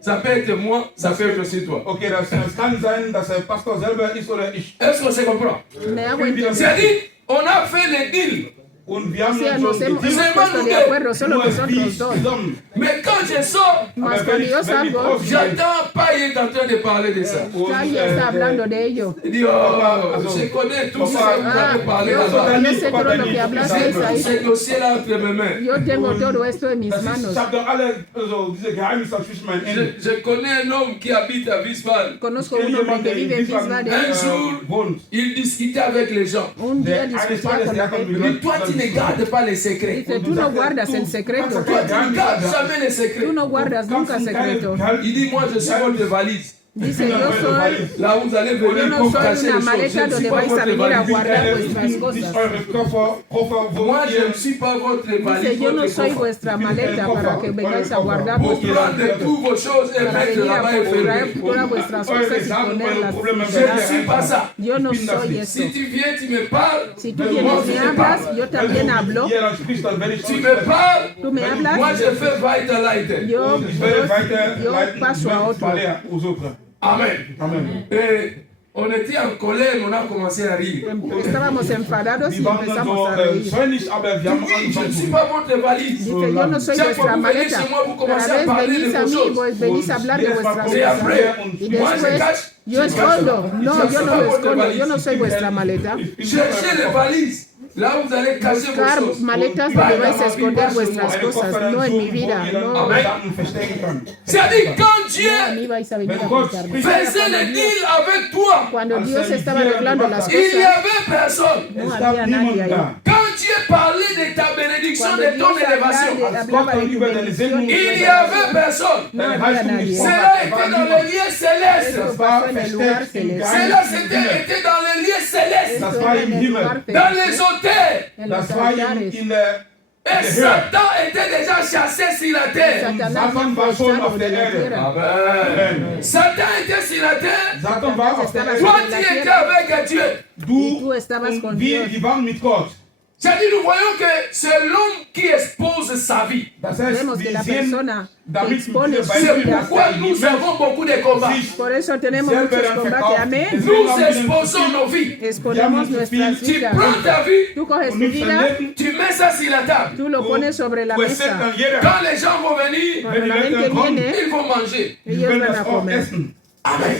Ça peut être moi, ça peut être aussi toi. Okay, das kann sein, dass der Pastor selber ist oder ich. Est-ce qu'on se comprend? Me hago entender. C'est-à-dire, on a fait le deal. Und wir O haben sea, uns nos schon hemos gedealt, puesto de acuerdo solo nur nosotros wir dos. zusammen. Mais quand je sors, Mas Aber cuando yo wenn ich salgo, rausgehe, j'attends pas, il est en train de parler de ça. und, Tati está hablando de ello. Il dit, oh, je connais tout ce que vous avez parlé yo là-bas. yo sé todo lo que hablasteis ahí. Ce dossier-là entre mes mains. Yo tengo todo esto en mis das ist, manos. ich habe doch alle also, diese Geheimnisse zwischen meinen Händen. Je connais un homme qui habite à Wiesbaden. Conozco un hombre que vive en Wiesbaden. Un jour, wohnt. il discutait avec les gens. Un día Der eines discutía Tages, con der la hat gente. Il dit, toi, tu ne gardes pas les secrets. Dice, tú no guardas el secreto. Toi, tu ne gardes jamais les secrets. Tú no guardas nunca secreto. Il dit, moi, je suis votre valise. Dice, yo soy Là, vous allez venir Yo no pour soy cacher una les choses. maleta Je ne suis donde pas vais a votre venir a valise. guardar vuestras Nicht cosas. eure Koffer, wo Moi, je ne ihr suis pas votre valise. Dice, yo no votre soy coffre. vuestra maleta para que vengáis a guardar Pour vuestras prendre toutes vos choses et para mettre venir a là-bas et traer fermer. todas vuestras cosas y ponerlas. Je ne suis pas ça. Yo no soy eso. Si tu viens, tu me parles. Si tú moi, vienes je me te hablas, parle. yo también hablo. Jeder spricht, dann werde ich Tu me parles. Tú me hablas, Moi, je fais weiterleiten. yo, Ich werde weiter yo leiten, paso a otro. parler aux autres. Amen. Amen. Et on était en colère, on a commencé à rire. Estábamos enfadados Die y waren dann empezamos so a reír. zornig, aber wir haben Oui, je ne angefangen suis zu pas votre valise. Dice, yo no soy Chaque vuestra fois que vous venez maleta. chez moi, vous commencez Cada à vez parler venís de a vos mí, choses. pues venís a hablar de vuestras Et cosas. après, Y moi je después, cache. yo escondo. No, yo no lo escondo. Yo no soy vuestra maleta. Cherchez les valises. Là, vous allez cacher vos Buscar choses. maletas donde vais a esconder vuestras cosas, no en mi vida, no. C'est-à-dire, quand Dieu A mí vais a venir a contarme. faisait le deal avec toi, Cuando Dios estaba arreglando las il n'y cosas, avait personne. no había nadie ahí. Quand Dieu parlait de ta bénédiction parlant de ton élévation. Il n'y avait personne. Cela était dans le lieu céleste. Cela était dans le lieu céleste. Dans les hôtels. Et Satan était déjà chassé sur la terre. Amen. Satan était sur la terre. Toi, tu étais avec Dieu. C'est-à-dire, nous voyons que c'est l'homme qui expose sa vie. C'est pourquoi nous avons beaucoup de combats. Nous exposons nos vies. Tu prends ta vie, tu mets ça sur la table. Quand les gens vont venir, ils vont manger. Amen.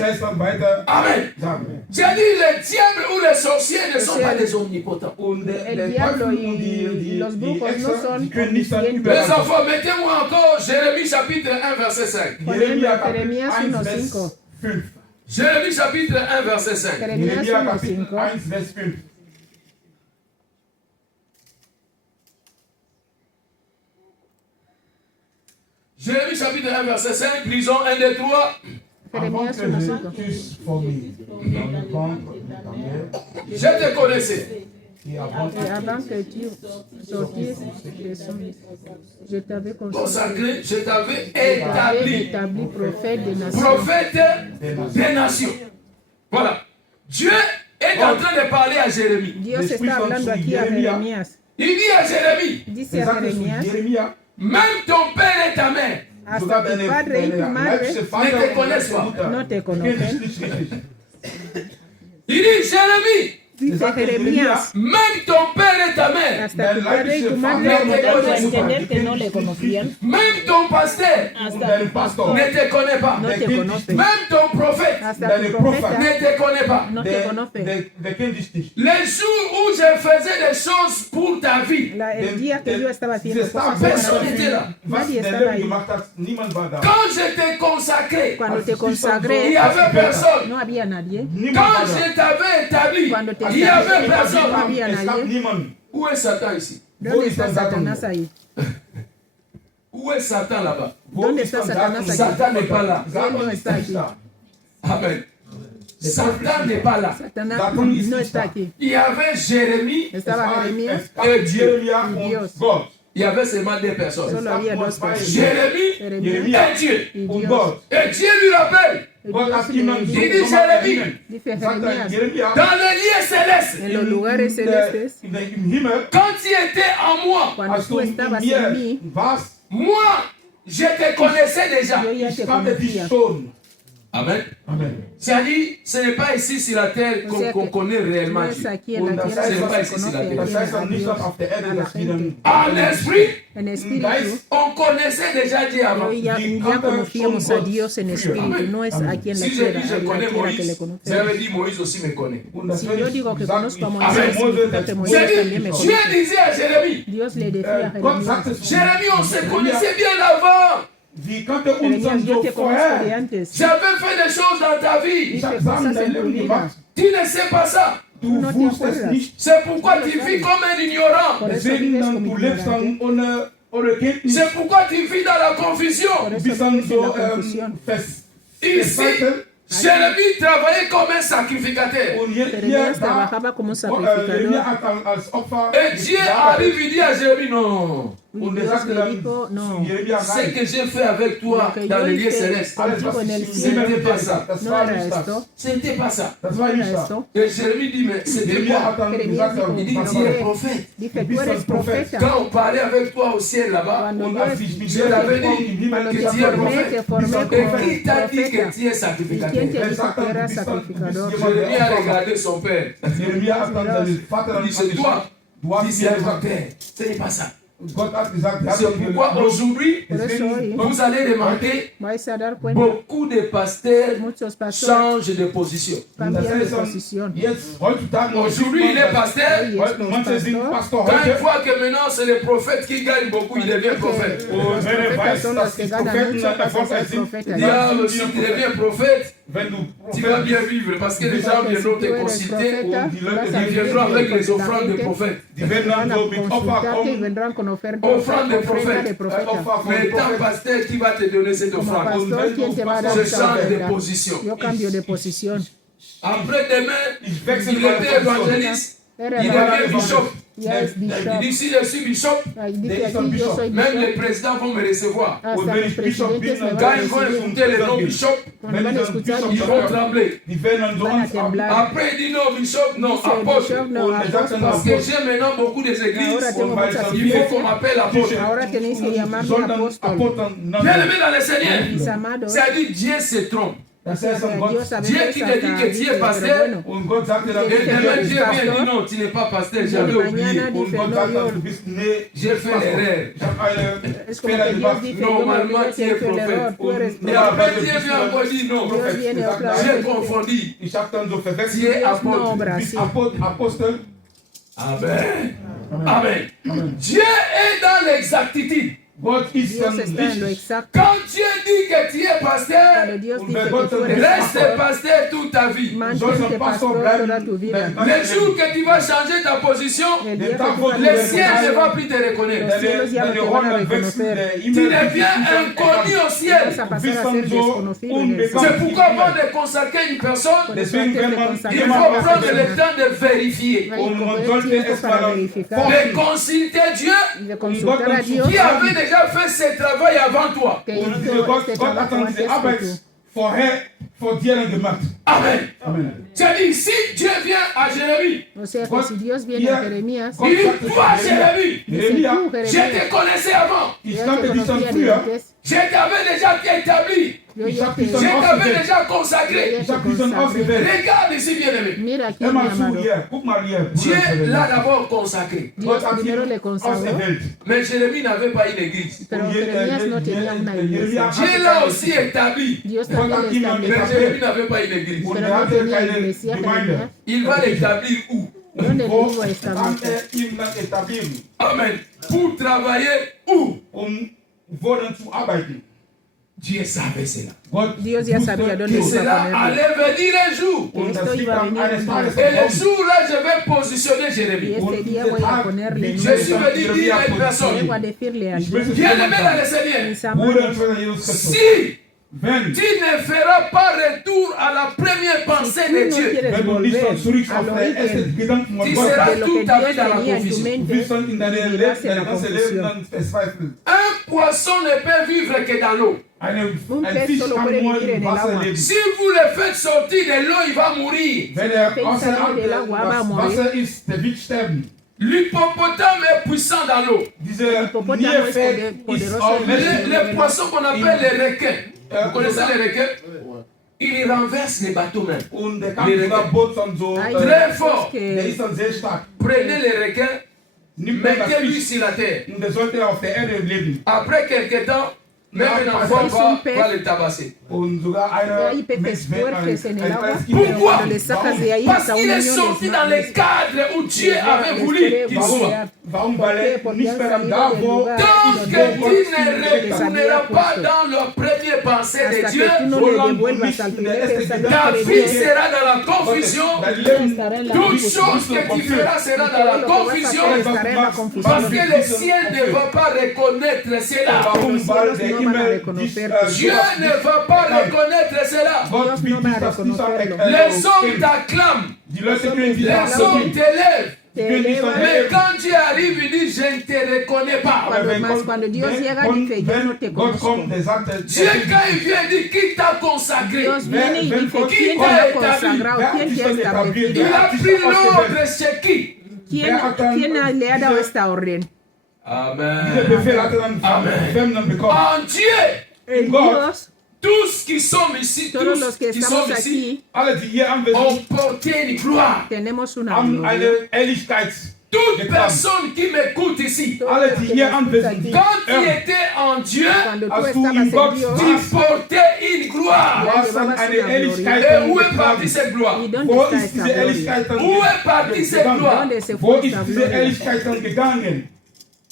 Amen. J'ai dit, le diable ou les sorciers ne sont pas des omnipotents. Les enfants, mettez-moi encore Jérémie chapitre 1, verset 5. Jérémie chapitre 1, verset 5. Jérémie chapitre 1, verset 5. Lisons 1, 2, 3. Avant que je t'eusse formé dans le ventre de ta mère, je te connaissais. Et avant que tu sortisses de son, je t'avais consacré, je t'avais établi prophète des nations. Prophète des nations. Voilà. Dieu est en train de parler à Jérémie. Dios está hablando aquí a Jeremías. Il dit à Jérémie, dice a Jeremías, même ton père et ta mère hasta tu padre y tu madre ne te connaissent pas. No te conocen. Il dit, Jérémie, dice Jeremías, même ton père et ta mère hasta tu padre y tu madre entender que no le conocían. Même ton pasteur ne te connaît pas. no te conoce. Même ton prophète Hasta tu profeta ne te connaît pas. no te conoce. Les jours où je faisais des choses pour ta vie, El día que yo estaba haciendo cosas personne para n'était là. nadie estaba ahí. Quand je t'ai consacré, Cuando te il consagré, n'y avait personne. no había nadie. Quand je t'avais établi, Cuando te il n'y avait establecí, no personne. había nadie. Où est Satan ici? ¿Dónde está Satanás ahí? Où est Satan là-bas? ¿Dónde está Satanás aquí? Satan n'est pas là. Él no está aquí. Amen. Satan n'est pas là. Satanás no está aquí. Il y avait Jérémie Estaba Jeremías et Dieu. y Dios. Il y avait seulement deux personnes. Solo había dos personas. Jérémie Jeremías et Dieu. y Dios. Et Dieu lui rappelle. Y Dios le Il dijo, dit Jérémie, dice Jeremías, dans les lieux célestes, en los lugares celestes, quand tu étais en moi, cuando tú estabas en mí, moi, je te connaissais déjà. yo ya te conocía. Amen. Amen. C'est-à-dire, ce n'est pas ici sur la terre qu'on connaît réellement No Dieu. es aquí en la tierra Ce n'est que pas se ici sur la conoce terre. a Dios, a la gente. En esprit, En espíritu, on connaissait déjà Dieu avant. ya conocíamos a Dios en espíritu, no es aquí en la Si je tierra, dis je en la connais tierra que le Moïse, ça conocemos. veut dire Moïse aussi me connaît. Si yo digo que conozco a Amen. Moisés, significa que Moisés también C'est-à-dire, me Dieu conoce. disait à Jérémie, Dios le decía a Jeremías, Jérémie, on se connaissait bien avant. Jeremías, yo te conozco de antes, J'avais fait des choses dans ta vie. hice cosas en tu vida, Tu ne sais pas ça. tú no te acuerdas. C'est pourquoi tu vis comme un ignorant. Por eso vives como ignorante. C'est pourquoi tu vis dans la confusion. Por eso vives en la confusión. Ici, Jérémie travaillait comme un sacrificateur. Jeremías trabajaba como un sacrificador. Et Dieu arrive et dit à Jérémie, non. Y Dios le dijo, no, Ce que j'ai fait avec toi lo que dans yo les lieux hice célestes, contigo en el ce cielo, n'était pas ça. no era esto, Ce n'était pas ça. no era esto. Et Jérémie dit, mais c'était quoi? Jeremías Il dit, dijo, tu es prophète. dice, tú eres profeta. Quand on parlait avec toi au ciel là-bas, Cuando je t'avais dit cuando que te tu es formé prophète. como Et qui t'a dit profeta. que tu es ¿Y sacrificateur? quién te dijo que eras sacrificador? Jérémie a regardé son père. Il dit, c'est toi qui es mon père. Ce n'est pas ça. C'est pourquoi aujourd'hui, Por eso hoy vous allez remarquer, vais a dar cuenta, beaucoup de pasteurs muchos pastores changent de position. cambian de posición. Aujourd'hui, il est pasteur. Hoy es los pastores. Quand il voit que maintenant c'est le prophète qui gagne beaucoup, il devient prophète. Los profetas son los que ganan mucho, pasan a ser Il profetas. dit, ah, si tu deviens prophète, Tu vas bien vivre parce que les gens viendront te consulter. Ils viendront avec les offrandes des prophètes. Offrandes des prophètes. Mais étant pasteur, qui va te donner cette offrande? Ce change de position. Après demain, il était évangéliste. Il devient bishop. Il dit si je suis bishop, même les présidents vont me recevoir. Quand ils vont écouter le nom bishop, ils vont trembler. Après il dit non bishop, non apôtre. Parce que j'ai maintenant beaucoup des églises. Il faut qu'on m'appelle apôtre. Bien aimé dans le Seigneur, c'est-à-dire Dieu se trompe. Dieu qui te dit que tu es pasteur, et demain Dieu vient dire non, tu n'es pas pasteur, j'avais oublié. J'ai fait l'erreur. Normalement tu es prophète. Et après Dieu vient encore dire non, j'ai confondu. Tu es apôtre. Amen. Amen. Dieu est dans l'exactitude. Quand Dieu dit que tu es pasteur, reste pasteur toute ta vie. Le jour que tu vas changer ta position, le ciel ne va plus te reconnaître. Tu deviens inconnu au ciel. C'est pourquoi avant de consacrer une personne, il faut prendre le temps de vérifier, de consulter Dieu qui avait déjà fait ce travail avant toi. Amen. C'est-à-dire, si Dieu vient à Jérémie, il voit Jérémie. Je te connaissais avant. Je t'avais déjà établi. Je t'avais déjà consacré. Regarde ici, bien-aimé. Dieu l'a d'abord consacré. Mais Jérémie n'avait pas une église. Dieu l'a aussi établi. Mais Jérémie n'avait pas une église. Il va l'établir où? Amen. Pour travailler où? Dieu savait cela. Que cela allait venir un jour. Et le jour-là, je vais positionner Jérémie. Je suis venu dire à une personne, bien-aimé dans le Seigneur, si tu ne feras pas retour à la première pensée de Dieu, tu seras toute ta vie dans la confusion. Un poisson ne peut vivre que dans l'eau. Si vous le faites sortir de l'eau, il va mourir. L'hippopotame est puissant dans l'eau. Les poissons qu'on appelle les requins. Vous connaissez les requins? Il renverse les bateaux même. Les requins. Très fort. Prenez les requins, mettez-lui sur la terre. Après quelques temps, même un enfant va le tabasser. Pourquoi? Parce qu'il est sorti dans le cadre où Dieu avait voulu qu'il soit. Tant que tu ne retourneras pas dans la première pensée de Dieu, ta vie sera dans la confusion. Toute chose que tu feras sera dans la confusion. Parce que le ciel ne va pas reconnaître cela. Dieu ne va pas reconnaître cela. Les hommes t'acclament. Les hommes t'élèvent. Mais quand Dieu arrive, il dit, je ne te reconnais pas. Dieu, quand il vient, il dit, qui t'a consacré? Qui t'a établi? Il a pris l'ordre chez qui? Amen. Amen. En Dieu, tous qui sont ici, ont porté une gloire. Toute personne qui m'écoute ici, quand tu étais en Dieu, tu portais une gloire. Et où est partie cette gloire? Où est partie cette gloire?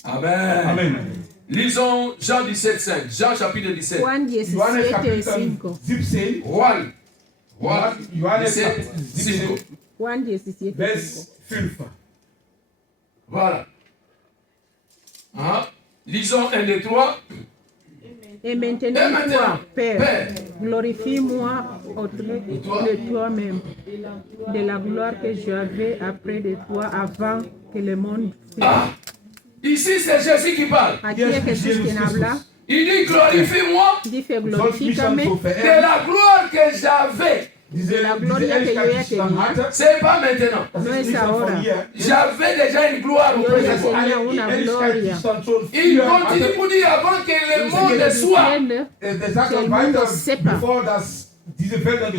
Amen. Lisons Jean 17, 5. Jean chapitre 17. Juan 17:5. Juan Voilà. Johannes C'est Kapitel 17, Juan 17. Vers 5. Voilà. Hein? Lisons 1, 2, 3. Et maintenant, toi, Père, glorifie-moi auprès de toi-même, de la gloire que j'avais auprès de toi avant que le monde fût. Ah, ici c'est Jésus qui parle. Aquí es Jesús quien habla. Il dit glorifie-moi Dice, glorifícame de la gloire que j'avais. Disait la gloria que yo ya tenía. C'est pas maintenant. No es ahora. J'avais déjà une gloire Yo auprès ya de toi. tenía una gloria. Il continue pour dire avant que le monde soit.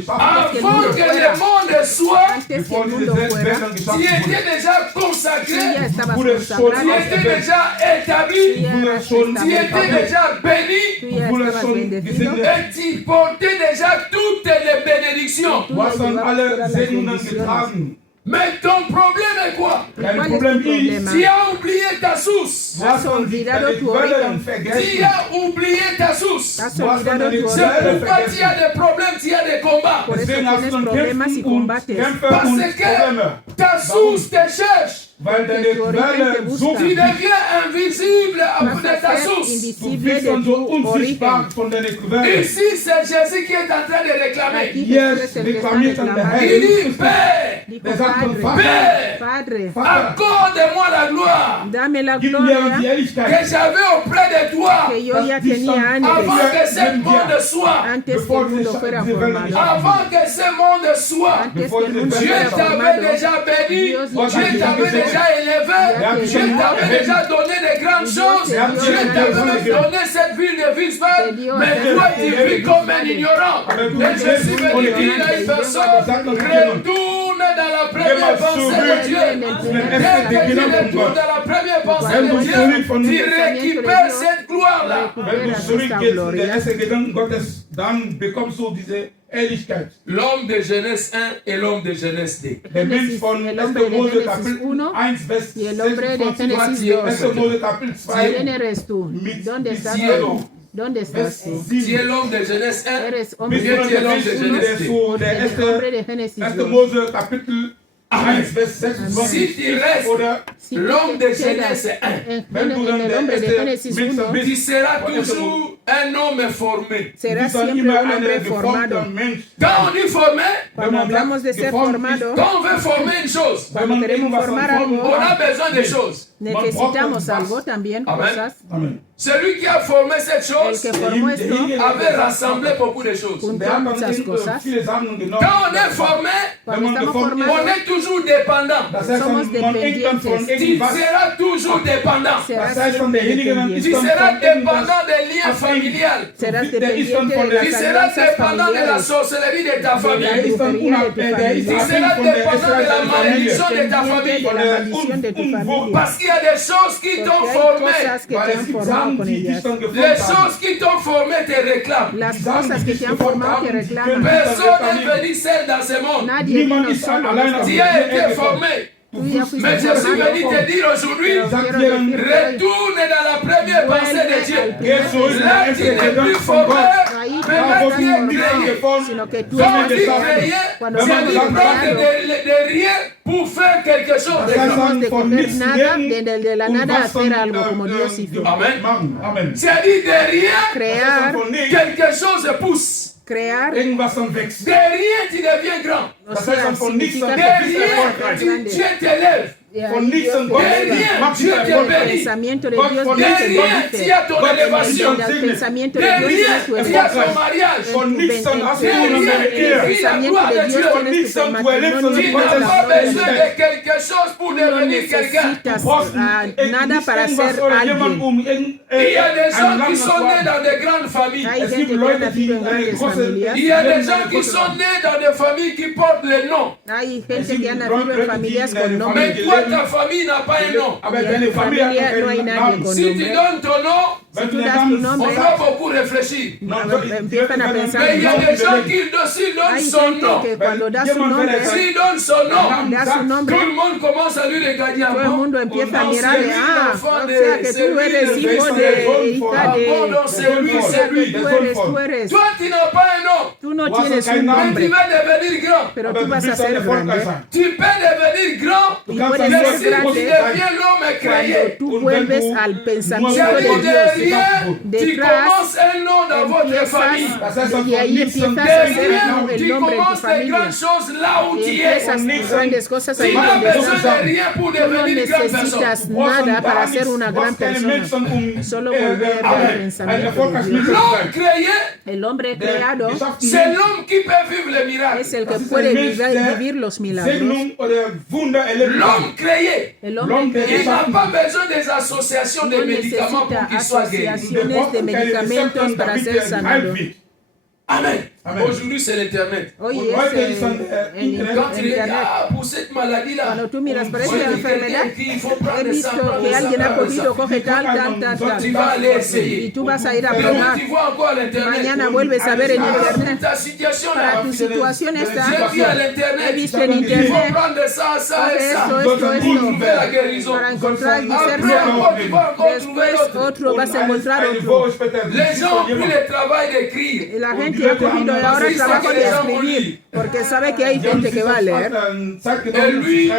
Avant que le monde soit, Antes que el mundo fuera, tu étais déjà consacré, tú ya estabas tu consagrado, étais déjà établi, tu étais déjà béni, tú ya estabas bendecido. et tu portais déjà toutes les bénédictions. Mais ton problème est quoi? ¿Cuál es tu problema? Tu as oublié ta source. Has olvidado tu origen. Tu as oublié ta source. Has olvidado tu C'est origen. pourquoi tu as des problèmes, tu as des combats. Por eso tienes problemas y combates. Parce que ta source te cherche. Tu deviens invisible à bout de ta source. Invisible de tu origen. Ici, c'est Jésus qui est en train de réclamer. Aquí Jesús es el que está reclamando. Il dit, Père, Dijo, Padre, accorde-moi la gloire dame la gloria que j'avais auprès de toi que yo ya tenía avant antes, que ce monde soit. antes que el mundo fuera formado. Avant que ce monde soit. Antes que el mundo Dieu fuera t'avait formado, déjà béni, Dios Dieu t'avait déjà élevé, Dieu t'avait déjà donné de grandes choses, Dieu t'avait même donné cette ville de Wiesbaden, mais toi tu vis comme un ignorant. Et Jésus veut dire à une personne, retourne dans la première pensée de Dieu. Dès que tu retournes dans la première pensée de Dieu, tu récupères cette gloire-là. L'homme de Genèse 1 et l'homme de Genèse 2. Der Mensch von 1. Mose Kapitel 1 vers y el hombre de 26 Génesis 2. 1. Mose Kapitel 2 ¿Quién eres tú? ¿Dónde estás Cielo. tú? ¿Dónde estás tú? Tu es l'homme de Genèse 1, Eres hombre Dieu, tu es l'homme de der Genèse 2. zu der hombre de Génesis 1. 2. Mose Kapitel 1 vers 26 Si tu restes oder Si l'homme de Genèse 1, wenn du dann el der hombre de Génesis 1 tu seras toujours un homme formé. será siempre un hombre formado. Quand on dit formé, Cuando hablamos de ser formado, quand on veut former une chose, cuando queremos formar algo, on a besoin de choses. necesitamos algo también, Amen. cosas. Amen. Celui qui a formé cette El chose que formó esto avait rassemblé beaucoup de choses. juntó muchas cosas. Quand on est formé, Cuando estamos on formados, est toujours dépendant. somos dependientes. Tu seras toujours dépendant. Serás siempre Tu dependiente. seras dépendant des liens familiales. Serás dependiente de Tu las seras alianzas dépendant de la familiares, sorcellerie de ta de la famille. brujería de tu Tu familia, seras dépendant de la malédiction de ta famille. de la maldición de tu familia. Parce qu'il y a des choses qui Porque t'ont hay formé. cosas que te han formado con ellas. Les choses qui t'ont formé te réclament. Las cosas que te han formado te reclaman. Personne n'est venu seul dans ce monde. Nadie vino solo en esta Tu vida. as été formé. Tú ya fuiste Mais je suis formado. venu te dire aujourd'hui, retourne dans la première pensée de Dieu. Là, tu n'es plus formé, mais là, tu es créé. Sino que tú Quand on eres dit formado. créé, Cuando c'est somos du prendre creados, de rien pour faire quelque chose de grand. dejamos de coger nada, de la nada hacer algo como Dios hizo. Amen. C'est-à-dire de rien, Crear, quelque chose pousse. crear, De rien, tu deviens grand. o sea, significa De que tú rien, eres grande. Dieu t'élève. De ahí Dios te De eleva. rien, Dieu te El bénit. pensamiento de Dios De Dios te rien, tu bendice. as ton élévation. El pensamiento De de Dios rien, tienes tu tu as elevación. ton mariage. El pensamiento de Dios tienes tu matrimonio. Tu n'as pas besoin de quelque chose pour No devenir quelqu'un. necesitas nada para ser alguien. Il y a des gens qui sont nés dans des grandes familles. Hay gente que ha nacido en grandes familias. Il y a des gens qui sont nés dans des familles qui portent le nom. Hay gente que ha nacido en familias con Mais nombre. toi, ta famille n'a pas un nom. Y en tu familia no hay nadie con Si tu nombre. donnes ton nom, Si tú das tu On nombre, doit beaucoup réfléchir. empiezan a pensar. Mais il y a des gens qui, s'ils donnent Hay son gente nom, que cuando da su nombre, s'ils donnent son nom, da su nombre, tout le monde commence à lui regarder. todo el mundo empieza a Non, mirar c'est de, lui l'enfant o de- sea que c'est tú lui eres le hijo fils de de- hija Ah, de, bon, non, c'est lui, o sea c'est que lui. tú eres. Toi, tu n'as pas un nom, Tú no Vas a tienes caer un en mais nombre, tu vas devenir grand. pero tú vas a ser grande. Tu peux devenir grand, Y Quand puedes ça mais ser si vient, tu grande deviens l'homme créé, cuando tú vuelves al pensamiento j'ai de dit Dios. derrière, tu Detrás, commences un nom dans votre famille. empiezas, y ahí empiezas a hacer Derrière, el tu nombre de tu commences des familia. grandes choses là où Y tu es. empiezas grandes cosas Tu ahí n'as donde besoin estás. de rien pour Tú no devenir une grande personne. necesitas nada para ser una gran persona. Solo volver al pensamiento de Dios. L'homme créé, El hombre creado c'est l'homme qui peut vivre les miracles. es el que puede vivir los milagros. L'homme créé, El hombre il n'a creado pas besoin des associations de no médicaments necesita pour qu'il soit guéri. asociaciones de medicamentos para ser sanado. Amen. Amen. Aujourd'hui, c'est l'Internet. Hoy Quand es ils sont, en Quand tu internet. regardes pour cette maladie-là, Cuando tú miras para on esta dit enfermedad, qu'il faut prendre he ça, visto prendre que ça, alguien ha prendre ça. cogido, coge tal, Tu tal. vas aller essayer. Y tú vas a ir a Pero probar. tu vois encore à l'Internet. Mañana vuelves a ver en internet. Ta situation Para là, tu situación esta, j'ai vu à l'Internet. he visto en Il faut internet. prendre ça, ça et ça. Esto, Pour trouver la guérison. para encontrar y ser Après sano. encore, tu vas encore trouver Después l'autre. otro vas a encontrar otro. Les gens ont pris le travail d'écrire. Y la gente ha cogido ahora el trabajo de escribir, porque sabe que hay gente que va a leer. Et lui,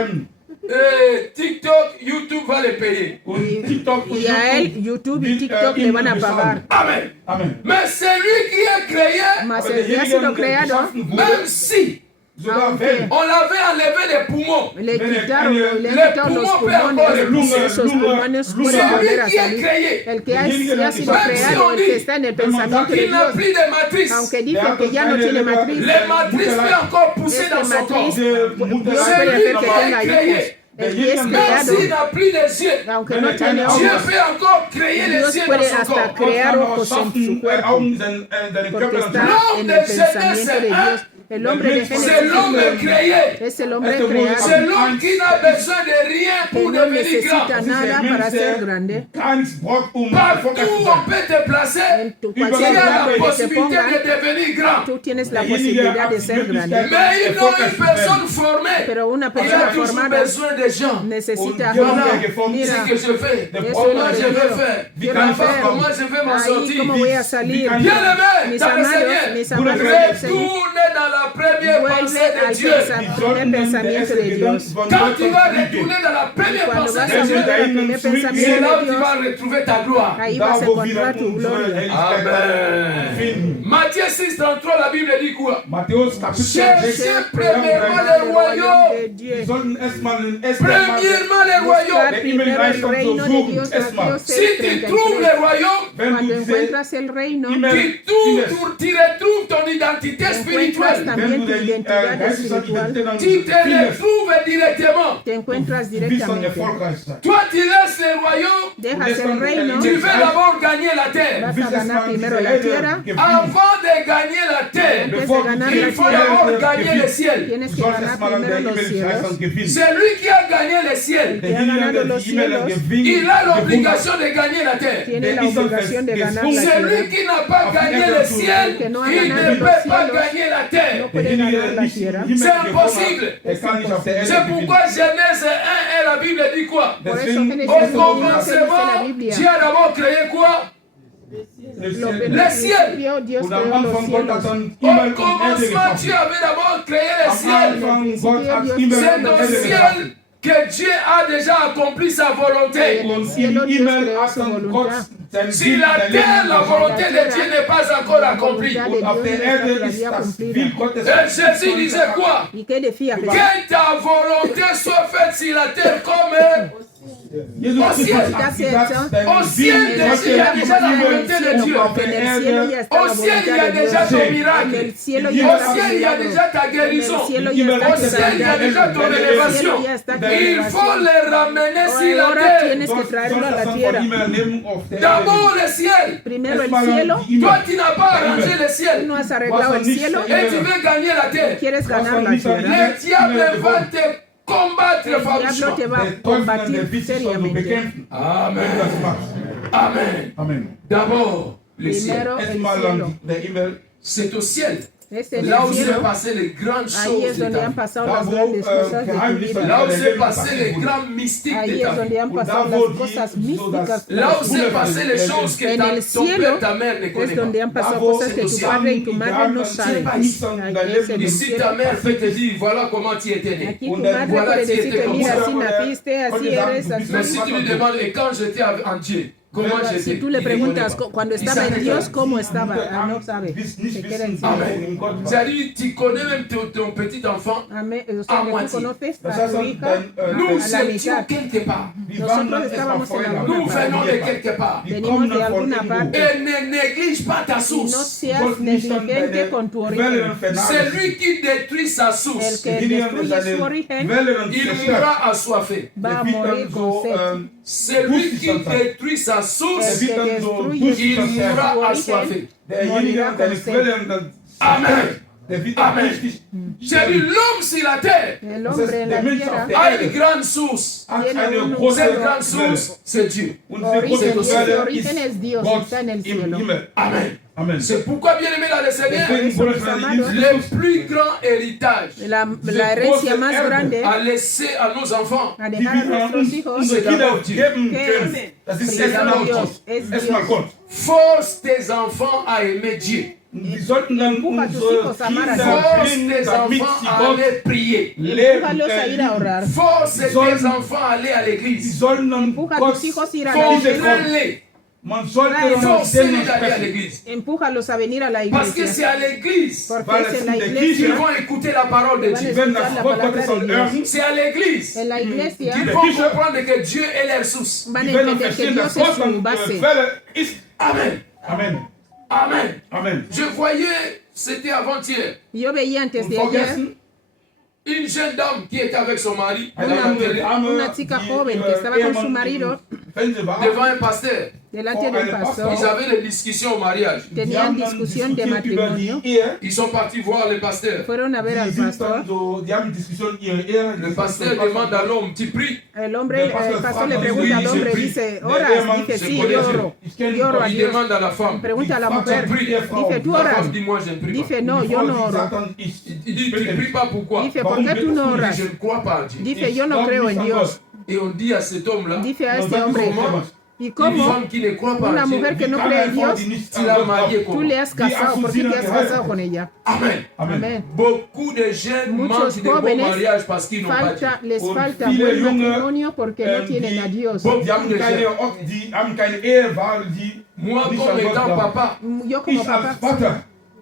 TikTok, YouTube va les payer. Y a él YouTube y TikTok le van a pagar. Amen. Amen. Mais celui qui est créé, Mas el que ha sido creado, même si aunque on l'avait enlevé les poumons, le quitaron los pulmones, esos pulmones pueden volver a salir. El que ha sido creado, el que está en el pensamiento de il n'a Dios, plus de matrice. aunque dicen que ya no tiene matriz, Les matrices peuvent encore pousser esta dans son corps. matriz Dios puede hacer que tenga hijos. El que es Même creado, s'il n'a plus les yeux, aunque no tiene Dieu ojos, peut encore créer les Dios yeux puede dans son hasta corps. crear ojos en su cuerpo, porque está en el pensamiento de Dios. El hombre de Génesis C'est l'homme créé. es el hombre C'est creado l'homme qui n'a besoin de rien que pour no devenir necesita grand. nada para ser grande. Partout où on peut te placer, En tu il y cualquier a lugar la donde te possibilité pongan, de devenir grand. tú tienes la posibilidad de ser grande. Mais une personne formée, Pero una il a persona toujours formada besoin de gens. necesita Voilà, gente. c'est Mira, ce que je fais. eso es Comment lo je que vais yo faire. quiero Papa, hacer. comment je vais m'en Ahí, sortir. ¿cómo voy a salir? Bien-aimé, Mis dans le amados, Seigneur, mis amados del Señor, retournez dans la première pensée vuelve de al Dieu. primer pensamiento de Dios. Quand tu vas retourner dans la première Cuando pensée vas a de Dieu, volver al primer c'est pensamiento là de où tu Dios, vas retrouver ta gloire. ahí vas a encontrar tu gloria. Amen. Matthieu 6, 33, la Bible dit quoi? Cherchez premièrement le royaume. de Dieu. Premièrement le royaume. Buscar primero el reino de Dios, Mateo Si tu 6:33. trouves le royaume, Cuando encuentras el reino, tu retrouves ton identité encuentras spirituelle. también tu identidad espiritual, Tu te retrouves directement. te encuentras directamente. Toi, tu laisses le royaume. Dejas el reino, Tu veux d'abord gagner la terre. vas a ganar primero la tierra. Avant de gagner la terre, Antes de ganar il la faut tierra, d'abord gagner le ciel. tienes que ganar primero los cielos. Celui qui a gagné le ciel, Que ha ganado los cielos, il a l'obligation de gagner la terre. tiene la obligación de ganar la Celui tierra. qui n'a pas gagné le ciel, Que no ha il ganado ne los peut pas cielos, gagner la terre. No puede ganar la tierra. C'est impossible. C'est pourquoi Genèse 1 et la Bible dit quoi? Por eso Génesis Au 1 dice la commencement, Biblia. Dieu a d'abord créé quoi? Lo que Le ciel. principio Dios creó los cielos. Au commencement, Dieu avait d'abord créé le ciel. C'est dans le ciel que Dieu a déjà accompli sa volonté. En el cielo Dios creó su voluntad. Si la terre, la volonté de Dieu n'est pas encore accomplie. La voluntad de Dios no está todavía cumplida. Et Jésus disait quoi? ¿Y qué decía Jesús? Que ta volonté soit faite sur la terre comme au ciel. Está hecho. Au ciel, il y a déjà la volonté de Dieu. Porque en el cielo ya está la Au ciel, il y a voluntad de déjà Dios. ton En miracle. el cielo Au ya está tu ciel, il y a milagro. déjà ta En guérison. el cielo ya está Au tu ciel, il y a sanidad. déjà ton En el élévation. cielo ya está tu Il faut elevación. les ramener sur la Ahora terre. tienes que traerlo a la tierra. D'abord le ciel. Primero el cielo. Toi, tu n'as pas arrangé le Tú ciel. no has arreglado el cielo. Et tu veux gagner la terre. Quieres ganar la tierra. Le diable va te combattre El diablo farouchement. te va a combatir seriamente. Amen. Amen. Amen. D'abord, le ciel. Primero el Erstmal cielo. der Himmel. C'est au ciel. Es en Là el où s'est cielo. passé les grandes Ahí es choses de donde ta han vie. pasado Da las wo grandes cosas de tu Geheimnisse vida. Là où s'est Leben passé passiert les wurden. grands mystiques Ahí de es ta vie. donde han Und pasado da wo las cosas die, so místicas. das, Là où s'est Wunder passé les choses que En el ton père, cielo ta mère ne es connaissent donde pas. han pasado Bravo, cosas que tu c'est padre y tu aussi. madre no C'est saben. pas ici, Ahí dans es en el Ici, cielo. ta mère peut te dire, voilà comment tu étais né. Aquí tu Und madre voilà, puede si este decirte, como mira, sea, así naciste, así oye, eres, Dan, así. Mais si tu lui demandes, et quand j'étais en Dieu, comment j'étais? Si tú le Il ne preguntas connaît pas. cuando Il estaba en savait Dios, pas. cómo estaba, no sabe. Se queda en cielo. Amen. C'est-à-dire, tu connais même ton petit enfant. Amén. O A sea, que tú moitié. conoces Das a heißt, tu hija Nous a la étions mitad. quelque part. Die Nosotros wandern erstmal estábamos en vorher. alguna Nous venons de quelque part. Die Venimos kommen de dann von alguna irgendwo. parte. Et ne néglige pas ta Y no source. seas negligente con tu origen. Celui qui détruit sa El source, que destruye su origen il mourra assoiffé. va a morir con sed. Celui qui détruit sa source, El que destruye il su mourra origen assoiffé. Derjenige, der die Quelle dann Amen. der wird Amen. richtig J'ai dit, l'homme sur la terre El hombre en la tierra a une grande source. hat Tiene eine un große Cette grande Quelle. source, c'est Dieu. Und diese große origen, y ese Quelle origen es Dios, Gott está en el im cielo. Himmel. Amen. Amen. C'est pourquoi, bien aimé dans le Seigneur, Deswegen, Bruder, amados, le plus grand héritage La herencia más grande à laisser à nos enfants, a die dejar a wir an nuestros uns hijos unsere Kinder geben ¿Qué können. es? Das ist Primero erstmal Dios, Gott. es Erstmal Dios. Gott. force tes enfants à aimer Dieu. Die sollten dann Empuja tus unsere hijos a amar a Kinder Dios. Force bringen, tes damit enfants sie à Gott aller prier. leben Empújalos a ir a orar. Force tes sollen- enfants à aller à Sie l'église. sollen dann Empuja a Gott tus hijos a ir a la diese iglesia. Gott. Forcez-les. Man sollte Nein, dann Forcez-les denen d'aller à sprechen. l'église. Empújalos a venir a la Parce que c'est iglesia. à l'église Porque Weil es es en la in der qu'ils iglesia, vont écouter la parole de Van a Dieu. Wenn escuchar das la Wort palabra Gottes de soll Dios. hören, C'est à l'église en la iglesia qu'ils vont comprendre que Dieu est leur source. van die a werden entender que verstehen, Dios dass es Gott su dann base. Quelle ist. Amen. Amen. Amen. Amen. Je voyais, c'était avant-hier, Yo veía antes Und de ayer vergessen, une jeune dame qui était avec son mari dans la télé, una chica joven que estaba con su marido devant un pasteur. delante de un pastor. Ils avaient des discussions au mariage. Tenían discusión de matrimonio. Ils sont partis voir le pasteur. Fueron a ver al pastor. Le pasteur demande à l'homme, tu pries. El pastor le pregunta al hombre, dice, oras, dice, sí, yo oro a Il Dios. demande à la femme, Pregunta a la mujer, tu pries. dice, tú La oras. femme dit, moi je ne prie pas. Dice, no, yo no oro. Il dit, tu ne pries pas, pourquoi? Dice, ¿por qué tú no Il dit, oras? je ne crois pas à Dieu. Dice, yo no creo en Dios. Et on dit à cet homme-là, Dice a este hombre, ¿y une cómo femme qui ne croit pas una à Dieu, mujer que no cree en Dios, tu l'as mariée tú comment? le has casado? ¿Por qué te has casado con ella? Amen. Amén. Beaucoup de jeunes Muchos manquent de bons jóvenes mariages parce qu'ils n'ont pas Dieu. les Und falta viele buen junge, matrimonio porque no tienen a Dios. Die haben keine Ehewahl, die Moi, nicht comme an Gott étant glauben. papa, Yo como Ich als papá, Vater,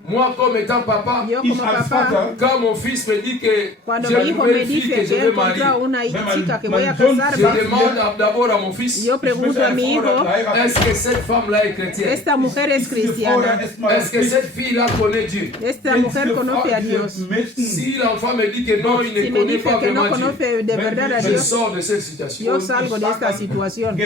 moi comme étant papa, yo ich como als papá, Vater, quand mon fils me dit que cuando j'ai mi hijo trouvé me une fille dice que je que he veux marier, encontrado una chica que voy a mein Sohn je casarme, demande d'abord à mon fils, yo ich möchte pregunto a eine mi Frau hijo, heiraten. est-ce que cette femme-là est chrétienne? esta mujer es Diese Frau cristiana, da erstmal Est-ce que cette fille-là connaît Dieu? esta mujer conoce a Dios. Si l'enfant me dit que non, il Si ne me connaît dice pas que no vraiment Dieu, conoce de verdad a je Dios, sors de cette situation. yo salgo de esta situación.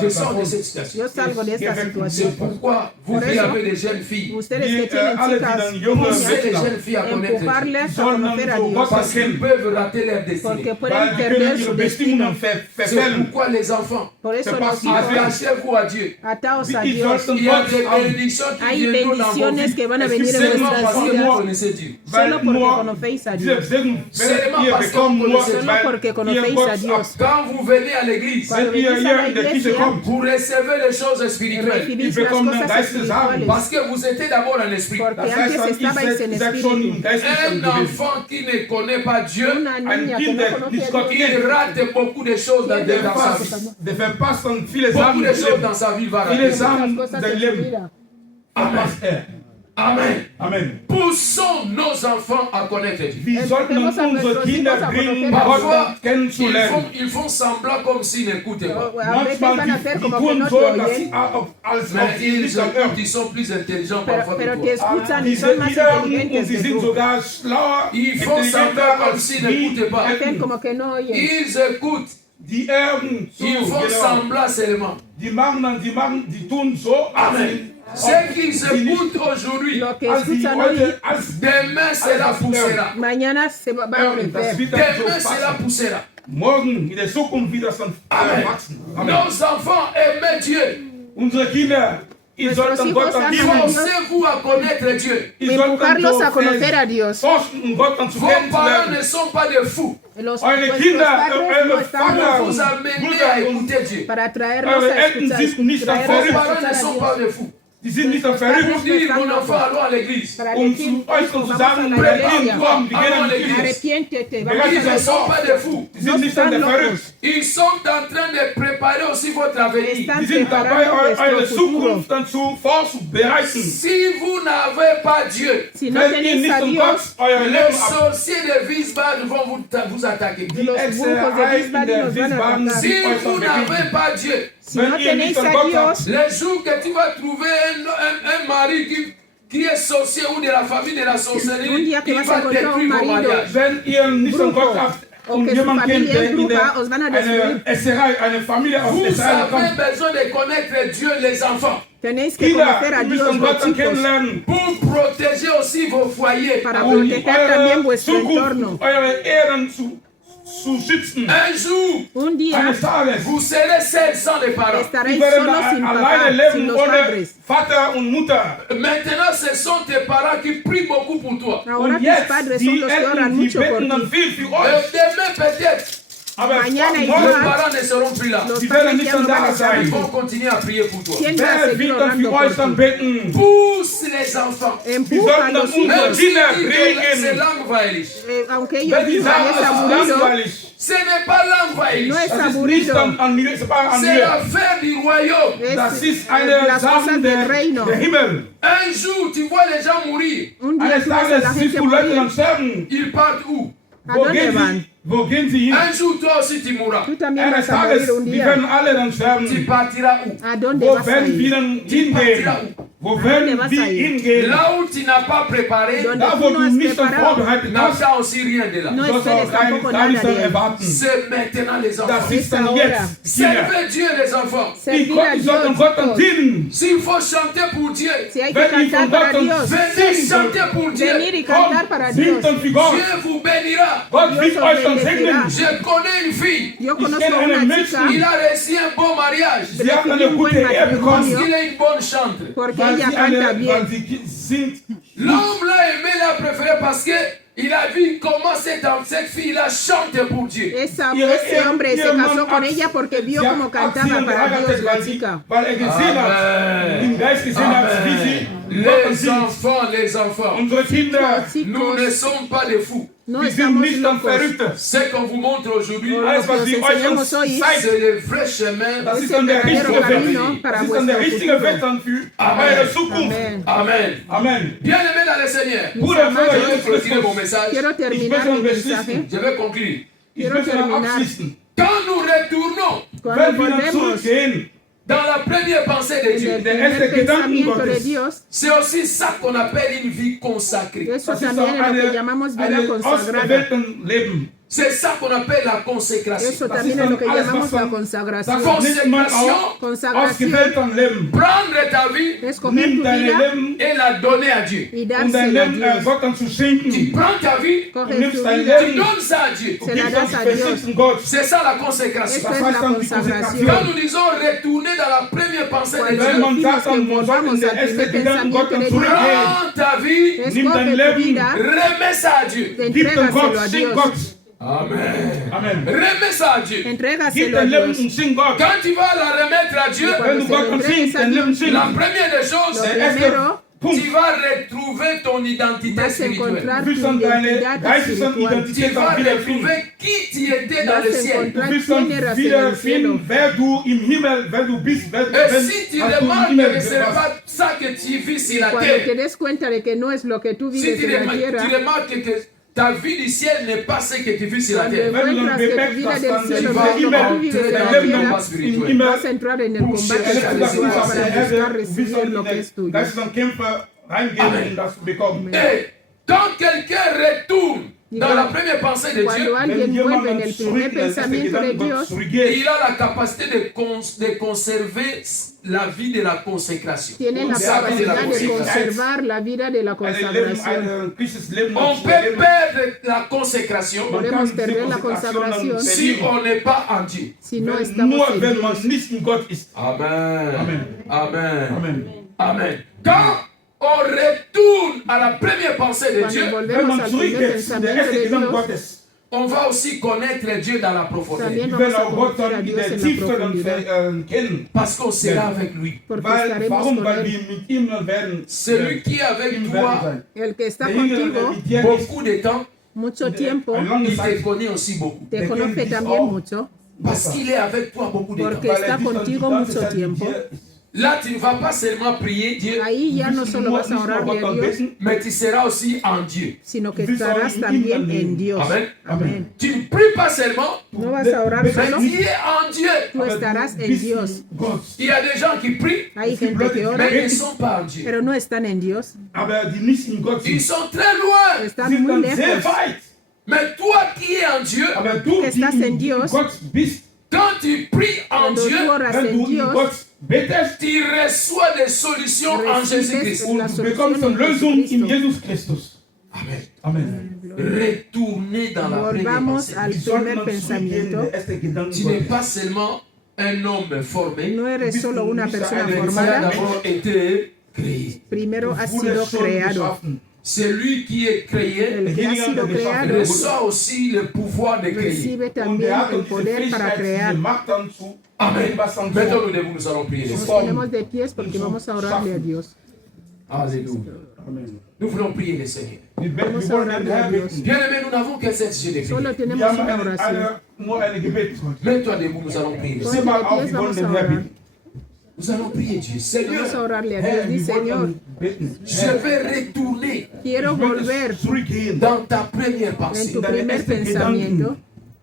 Je sors de cette situation. Yo salgo de esta C'est situación. pourquoi vous Por qui eso, avez des jeunes filles, Ustedes que tienen chicas poussez les niñas, jeunes filles à connaître Dieu. empujarles a conocer a Dios, Parce qu'ils peuvent rater leur destinée. porque pueden perder su destino. C'est pourquoi les enfants, Por eso los hijos, attachez-vous à Dieu. ataos a Dios. Il y a des bénédictions qui Hay viendront dans vos bendiciones vies. que van a venir en Seulement parce nuestras que vous vidas, connaissez Dieu. solo porque conocéis a Dios. Solo porque conocéis a Dios. Quand vous venez à l'église, Cuando venís a la iglesia, vous recevez les choses spirituelles. recibís las cosas espirituales, Parce que vous étiez d'abord en esprit. porque antes estabais en espíritu. Un enfant qui ne connaît pas Dieu, Una niña que no conoce a Dios, il rate beaucoup de choses dans sa vie. Beaucoup de choses dans sa vie va rater. las cosas en su vida. Amen. Amen. Poussons nos enfants à connaître Dieu. Wir sollten unsere Kinder bringen, Parfois, Gott kennenzulernen. ils font semblant comme s'ils n'écoutaient pas. A veces van a Manchmal hacer die como que tun no so, te dass sie oyen, als Mais ob sie ils nicht am écoutent, Hören. ils sont plus intelligents parfois pero que te toi. escuchan y Diese son más hören und inteligentes sie que sind tú. sogar schlauer, Ils font semblant comme s'ils n'écoutaient pas. Hacen como que no oyen. Ils écoutent, die hören zu, ils font genau. semblant seulement. Die tun so, Amen. Ce qu'ils écoutent aujourd'hui, Lo que als sie escuchan hoy, heute, als demain cela poussera. mañana se va a hören, das crecer. wird dann so Demain cela passen. poussera. Morgen, in der Zukunft wird das dann Amen. wachsen. Amen. Nos enfants aimaient Dieu. Unsere Kinder, ils sollten Gott an dienen. Forcez-vous à connaître Dieu. Ils sollten Empujarlos a conocer a Dios. forschen, Gott an zu Vos parents kennenzulernen. ne sont pas des fous Los Eure vuestros Kinder, padres no eure están Vater pour und vous amener à Brüder und écouter Dieu. para traerlos Eure a Eltern escuchar, sind nicht traerlos Vos a verrückt. parents ne escuchar a sont Dios. pas des fous. Die sind nicht verrückt, Pour dire mon enfant, allons à l'église. Para um decir, zu euch zu vamos a sagen, la mein iglesia. Kind, komm, wir gehen an die Kirche. Arrepiéntete, vamos Regarde, Ils a ne sont pas des fous. Die sind nicht an der verrückt. Ils sont en train de préparer aussi votre avenir. Están Die sind dabei, preparando eure vuestro futuro. Zukunft dann zu vorzubereiten. Si vous n'avez pas Dieu, Si no Wenn ihr tenéis nicht a um Dios, Gott euer les Leben ab... sorciers de Wiesbaden vont vous attaquer. Die los brujos de Hexerei in Wiesbaden der nos van a Wiesbaden atacar. Si sind euch vous n'avez verbinden. pas Dieu, si no Wenn ihr tenéis nicht an a Gott Dios, habt, le jour que tu vas trouver un mari qui est sorcier ou de la famille de la sorcellerie, Un día que il vas a va encontrar un détruire vos marido. mariages. wenn ihr nicht an Gott habt und Okay, jemand su kennt, familia der es in bruja, der os van a eine destruir. Esserei, eine Familie aus Vous Israel avez kommt, besoin de connaître Dieu, les enfants, tenéis que Kinder, conocer a ihr müsst Dios, an los Gott chicos, kennenlernen, pour protéger aussi vos foyers. para um proteger también eure vuestro entorno. Zukunft, eure Ehren zu schützen. Un jour, Un día Eines Tages, vous serez seuls sans les parents. die estaréis werden solos sin alleine papá, sin leben los ohne padres. Vater und Mutter. Maintenant, ce sont tes parents qui prient beaucoup pour toi. Ahora Und tus jetzt, padres son die los que oran Eltern, die mucho por beten dann ti. viel für Et euch. demain, peut-être, Aber Mañana les igual. morgen, parents ne seront plus là. Los die werden padres nicht ya no dann van a da estar Ils sein. vont continuer à prier pour toi. ¿Quién va a Wer seguir wird dann orando für por euch dann ti? beten? Pousse les enfants. Wir Empuja a sollten dann los unsere hijos. Même si Kinder ces prägen. langues va élish. Aunque ellos Wenn die digan sagen, es es ist aburrido, langweilig, Ce n'est pas langue va élish. no es das ist nicht aburrido, dann an mir, c'est pas an C'est mir. l'affaire du royaume. Das es ist eine las Sache cosas del reino. der Himmel. Un jour, tu vois les gens mourir. Un día Eines tú ves a la Tages siehst gente du Leute dann morir. sterben. Ils partent où? ¿A dónde van? Wo gehen sie hin? Un jour, toi aussi, tu mourras. Tú también Eines vas a Tages, morir un wir día. werden alle dann Tu sterben. partiras où? ¿A dónde Wo vas a werden wir ir? dann hingehen? Wo werden vas wir a ir? hingehen? Là où tu n'as pas préparé, Donde Da, tú wo no du has nicht dann preparado, vorbereitet hast, n'attends aussi rien de là. no sollst du esperes auch gar tampoco nichts nada dann de él. erwarten. C'est maintenant les Das enfants. ist dann Esa jetzt. hora. Kinder. Servez Dieu, les enfants. Die Servir a Gott sollten Dios, Gott dann chicos. dienen. S'il faut chanter pour Dieu, Si hay que Wenn ihr cantar von para Gott Dios, venez chanter pour Dieu. venir y cantar para Dios. Singt dann für Gott. Dieu vous bénira. Gott Dios wird os euch dann bendecirá. segnen. Je connais une fille. Yo Ich conozco kenne a einen una Menschen, Il chica a réussi un bon mariage. Sie haben eine gute Ehe bekommen, Il est une bonne chanteuse. porque weil ella sie, canta bien. weil sie singt. L'homme l'a aimé, l'a préféré parce que il a vu comment cette fille-là chante pour Dieu. Ese hombre se casó con ella porque vio cómo cantaba para Dios la chica. Weil er gesehen hat, im Geist gesehen hat, wie sie Gott Les singt. enfants, les enfants, Unsere Kinder, nous ne sommes pas des fous. No wir sind estamos nicht dann locos. Verrückte. Ce qu'on vous montre aujourd'hui, Alles, was sie euch enseñamos hoy, zeigt, c'est le vrai chemin. das es ist el dann der verdadero richtige camino Weg. para Das ist dann der vuestro richtige futuro. Weg dann für eure Zukunft. Amén. Amen. Amen. Bien-aimés dans le Seigneur, Bruder, Vater, je vais Jesus clôturer mon Christus, message. Quiero terminar möchte mi beschließen. mensaje. Je vais conclure. ich Quiero möchte noch terminar. abschließen. Quand nous retournons Cuando Wenn wir dann volvemos zurückgehen, dans la première pensée de en Dieu, el der primer erste Gedanken pensamiento de Gottes. Dios, c'est aussi ça qu'on appelle une vie consacrée. eso das ist también auch es lo que llamamos vida eine consagrada. ausgewählten Leben. C'est ça qu'on appelle la consécration. Eso Das también ist es lo dann que alles, llamamos was la dann consagración. das nennt man auch Consagración. ausgewählten Leben. Prendre ta vie Escoger Nimm tu dein vida Leben et la donner à Dieu. y und dein dársela a Leben Dios. Gott dann zu Tu schenken. prends ta vie, Du Coges nimmst tu dein vida, tu Leben, donnes ça à Dieu. du Se la gibst das das a verzichten Gott. C'est ça la consécration. Eso Das es heißt la dann die consagración. Quand Konsekration. nous disons retourner dans la première pensée de Cuando Dieu, Wenn man decimos sagt, que dann muss man in volvamos der al ersten primer Gedanken Gott pensamiento dann de Dios, zurückgehen. prends ta vie, Nimm dein escoge tu Leben, vida, remets ça à Dieu. gib dem entrégaselo Gott, a schenk Dios. Gott. Amen. Amen. Remets ça à Dieu. Gib Entrégaselo a dein Leben Dios. und schenk Gott. Quand tu vas la remettre à Dieu, Wenn du Gott dann schenkst, dein Leben la schenken. première des choses, Lo c'est primero, Punkt. tu vas retrouver ton identité vas a spirituelle. encontrar Du tu wirst dann deine identidad geistliche espiritual. Tu Identität vas auch wiederfinden. retrouver qui tu étais dans Vas le a ciel. encontrar Du wirst dann quién eras en el cielo. wiederfinden, wer du im Himmel, wer du bist, Et wenn si tu als du im remarques Himmel que ce n'est warst. pas ça que tu vis sur la Cuando te terre, des cuenta de que no es lo que tú si vives tu en la remarques, tierra, que ta vie du ciel n'est pas ce que tu vis sur la cuando terre, Wenn du dann encuentras que tu bemerkst, vida dass del dann cielo der no es lo que tú Himmel, vives en dein la Leben tierra, im Himmel, vas a entrar en el combate Wenn du das espiritual aus para der buscar Erde, bist recibir du in lo que es den tuyo. geistlichen Kämpfer reingehen, um das zu bekommen. Et quand quelqu'un retourne dans la première pensée de Cuando Dieu, alguien Dios vuelve en manda el primer pensamiento de Dios, il a la capacité de conserver la vie de la consécration. tiene la Sa vie de la capacidad de consécration. conservar la vida de la consagración. On peut perdre la consécration Podemos perder la consagración si on n'est pas en Dieu. si no estamos en wenn Dios. man nicht in Gott ist. Amen. Amen. Amen. Amen. Amen. Quand on retourne à la première pensée de Dieu, Cuando Wenn volvemos man al primer zurückgeht zu der pensamiento ersten de Gedanke Dios, Gottes, on va aussi connaître Dieu dans la profondeur. también wir werden vamos a auch Gott conocer a dann in Dios der en la Tiefe dann profundidad. kennen. Parce qu'on sera avec lui. Porque Weil, estaremos warum? con Weil él. wir mit ihm dann werden. Celui qui est avec ihm toi werden sein. El que está Derjenige, der contigo mit dir ist, beaucoup de temps, mucho tiempo, eine lange il te Zeit, connaît aussi beaucoup. te conoce también mucho, Parce qu'il est avec toi beaucoup de porque temps. weil está dich dann die contigo ganze mucho Zeit mit tiempo. dir ist. Là, tu ne vas pas seulement prier Dieu, Ahí ya no Bist du solo nur- vas a nicht nur orarle Gott a dann Dios, beten, mais tu seras aussi en Dieu. sino que Bist auch estarás in ihm también dann en Dios. Amen. Amén. Tu ne pries pas seulement, No vas a orar mais solo, tu es en Dieu. tú estarás en bist Dios. Gott. Il y a des gens qui prient, Hay gente que ora, mais ils ne sont pas en Dieu. pero no están en Dios. Aber die nicht in Gott Ils sind, sont très loin. Están sind muy dann sehr lejos. weit. Mais toi qui es en Dieu, Aber du, Que die estás en in Dios, Gott bist, quand tu pries en Cuando Dieu, tú oras wenn en du in Dios, Gott betest, tu reçois des solutions en Jésus-Christ. la und du bekommst dann solución en Lösung in Jesucristo. Jesus Christus. Amen. Amen. Retournez dans la première Volvamos pensée. al Wir sollten primer uns zurückgehen in pensamiento. der ersten Gedanken Tu n'es Gottes. pas seulement un homme formé, No eres solo una persona mais tu as formada, d'abord été créé. primero has Du wurdest sido schon creado. geschaffen. Celui qui est créé El que ha sido creado reçoit aussi le pouvoir de créer. recibe Und también er hat el uns diese poder para Fähigkeit, crear. diese Macht dann zu Amen. etwas dann Mettons-nous debout, nous allons prier. Nos ponemos de pies porque vamos a orarle a Dios. Alléluia. Amen. Nous voulons prier le Seigneur. Wir Vamos a wollen den orarle a Herrn Dios. bitten. Bien-aimés, nous n'avons qu'un seul sujet de Solo prière. Wir tenemos haben una eine, oración. nur ein Gebet heute. Mets-toi debout, nous allons prier. le Ponte Seigneur. Steh mal de auf, pies, wir wollen vamos a den Herrn orar. bitten. Nous allons prier Dieu. Seigneur, Vamos a orarle a Herr, Dios. Di, wir wollen Señor, bitten. je vais retourner quiero volver Zurückgehen. dans ta première en pensée. tu primer pensamiento,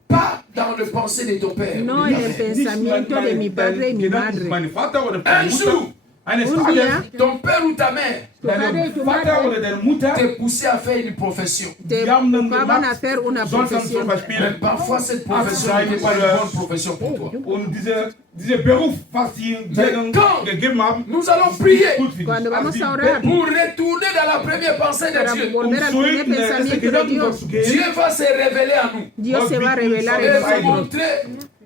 Pas dans le pensée de ton Père. no en el pensamiento de mi padre y mi madre. Mein Vater oder Un meine jour, Mutter, eines un Tages, día, ton père ou ta mère tu padre y tu dein Vater madre oder deine Mutter, te poussait à faire une profession. te die haben dann empujaban a gemacht, hacer una sollst dann zum profesión. Mais Beispiel, parfois, cette profession Ah, n'était pas une bonne profession pour toi. und dieser Beruf, was sie dir dann Quand gegeben haben, nous allons prier gut für dich. Cuando vamos Also a sie orar, beten, pour retourner dans la première pensée de para Dieu. volver al zurück primer in der ersten pensamiento de Gedanken Dios, zu gehen, Dieu va se révéler à nous Dios se va a revelar et en nous nosotros montrer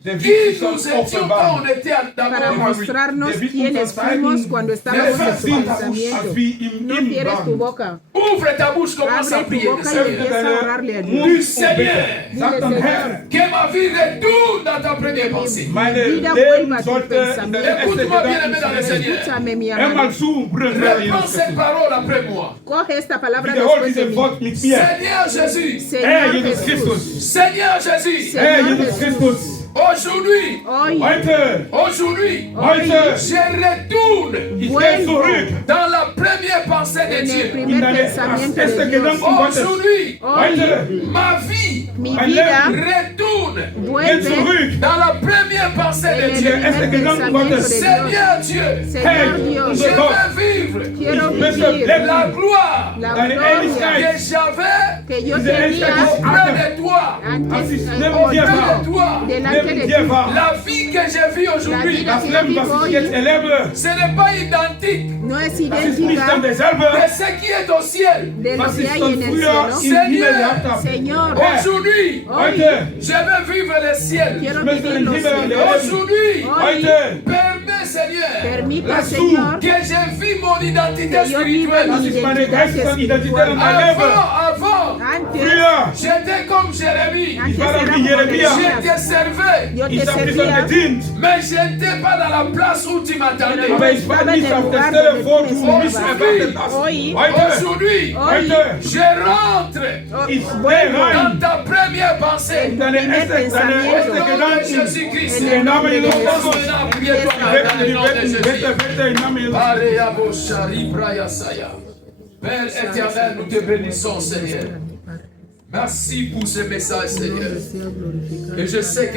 der qui wird nous sich étions quand offenbaren. on était para d'abord en lui. mostrarnos Der wird quiénes uns zeigen, fuimos cuando estábamos wer en su wir sind, pensamiento. als wir in No ihm cierres tu waren. boca, Ouvre ta bouche, commence à abre tu prier. le boca y Seigneur. empieza a orarle a Du Dios. Seigneur, Sag dann, Dile, Herr, que ma vie retourne dans ta première pensée. meine Vida Leben vuelva a tu sollte in der pensamiento. ersten Écoute-moi bien aimé dans le Gedanken sein. Seigneur. Escúchame, mi Hör mal amado. zu, Bruder Reprends Jesus cette Christus. parole après moi. Coge esta palabra Wiederhol después de dieses mí. Wort mit mir. Seigneur Jésus, Herr Señor Jesus Jesús, Christus. Seigneur Jésus, Señor Herr Jesus Jesús, Christus. aujourd'hui, hoy, Heute, aujourd'hui, heute, je retourne ich gehe Vuelvo zurück dans la première pensée de en el Dieu. in primer deine pensamiento erste de Dios. Gedanken Gottes. Aujourd'hui, Heute, ma vie Mi Mein vida retourne geh vuelve zurück dans la première pensée en de el Dieu. erste primer Gedanken pensamiento Gottes. de Dios. Seigneur Dieu, Señor Hey, je Dios, unser Gott, veux vivre quiero möchte vivir la gloire la deine gloria Ehrlichkeit que j'avais que yo diese tenía Ehrlichkeit auprès de toi. als ich antes neben dir Auprès de war, toi. delante neben de dir ti. war. La vie que je vis aujourd'hui, vida Das Leben, was ich jetzt erlebe, ce n'est pas identique No es das ist nicht idéntica dann derselbe, de ce qui est au ciel. de lo was que ich hay schon en el früher cielo. im Himmel gehabt habe. Señor, Aujourd'hui, Heute, je veux vivre le ciel. quiero ich möchte vivir den los Himmel cielos. erleben. Aujourd'hui, Heute, permets Seigneur Permita, Lass zu, Señor, que je vis mon identité que yo viva spirituelle. das mi ist meine identidad geistige Identität espiritual. und mein Leben. Avant, Antes, Früher, j'étais comme Jérémie. antes war era wie como Jeremías. Je Jeremías. te servais, Yo te ich habe dir schon servía, gedient, mais je n'étais pas dans la place où tu m'attendais. aber ich war nicht auf der Stelle, wo du mich erwartet hast. Hoy, Heute, Aujourd'hui, heute, je rentre ich bueno, gehe rein dans ta première pensée. in deine erste Au nom de Gedanken. Jésus-Christ. In den Namen Jesus Commence Christus. maintenant à prier toi Wir dans le beten, nom wir de beten, Jésus. bitte, bitte, im Namen Jesus. Maria Boshari Braya Saya. Père éternel, nous te bénissons, Seigneur. Merci pour ce message, Seigneur. Et je sais que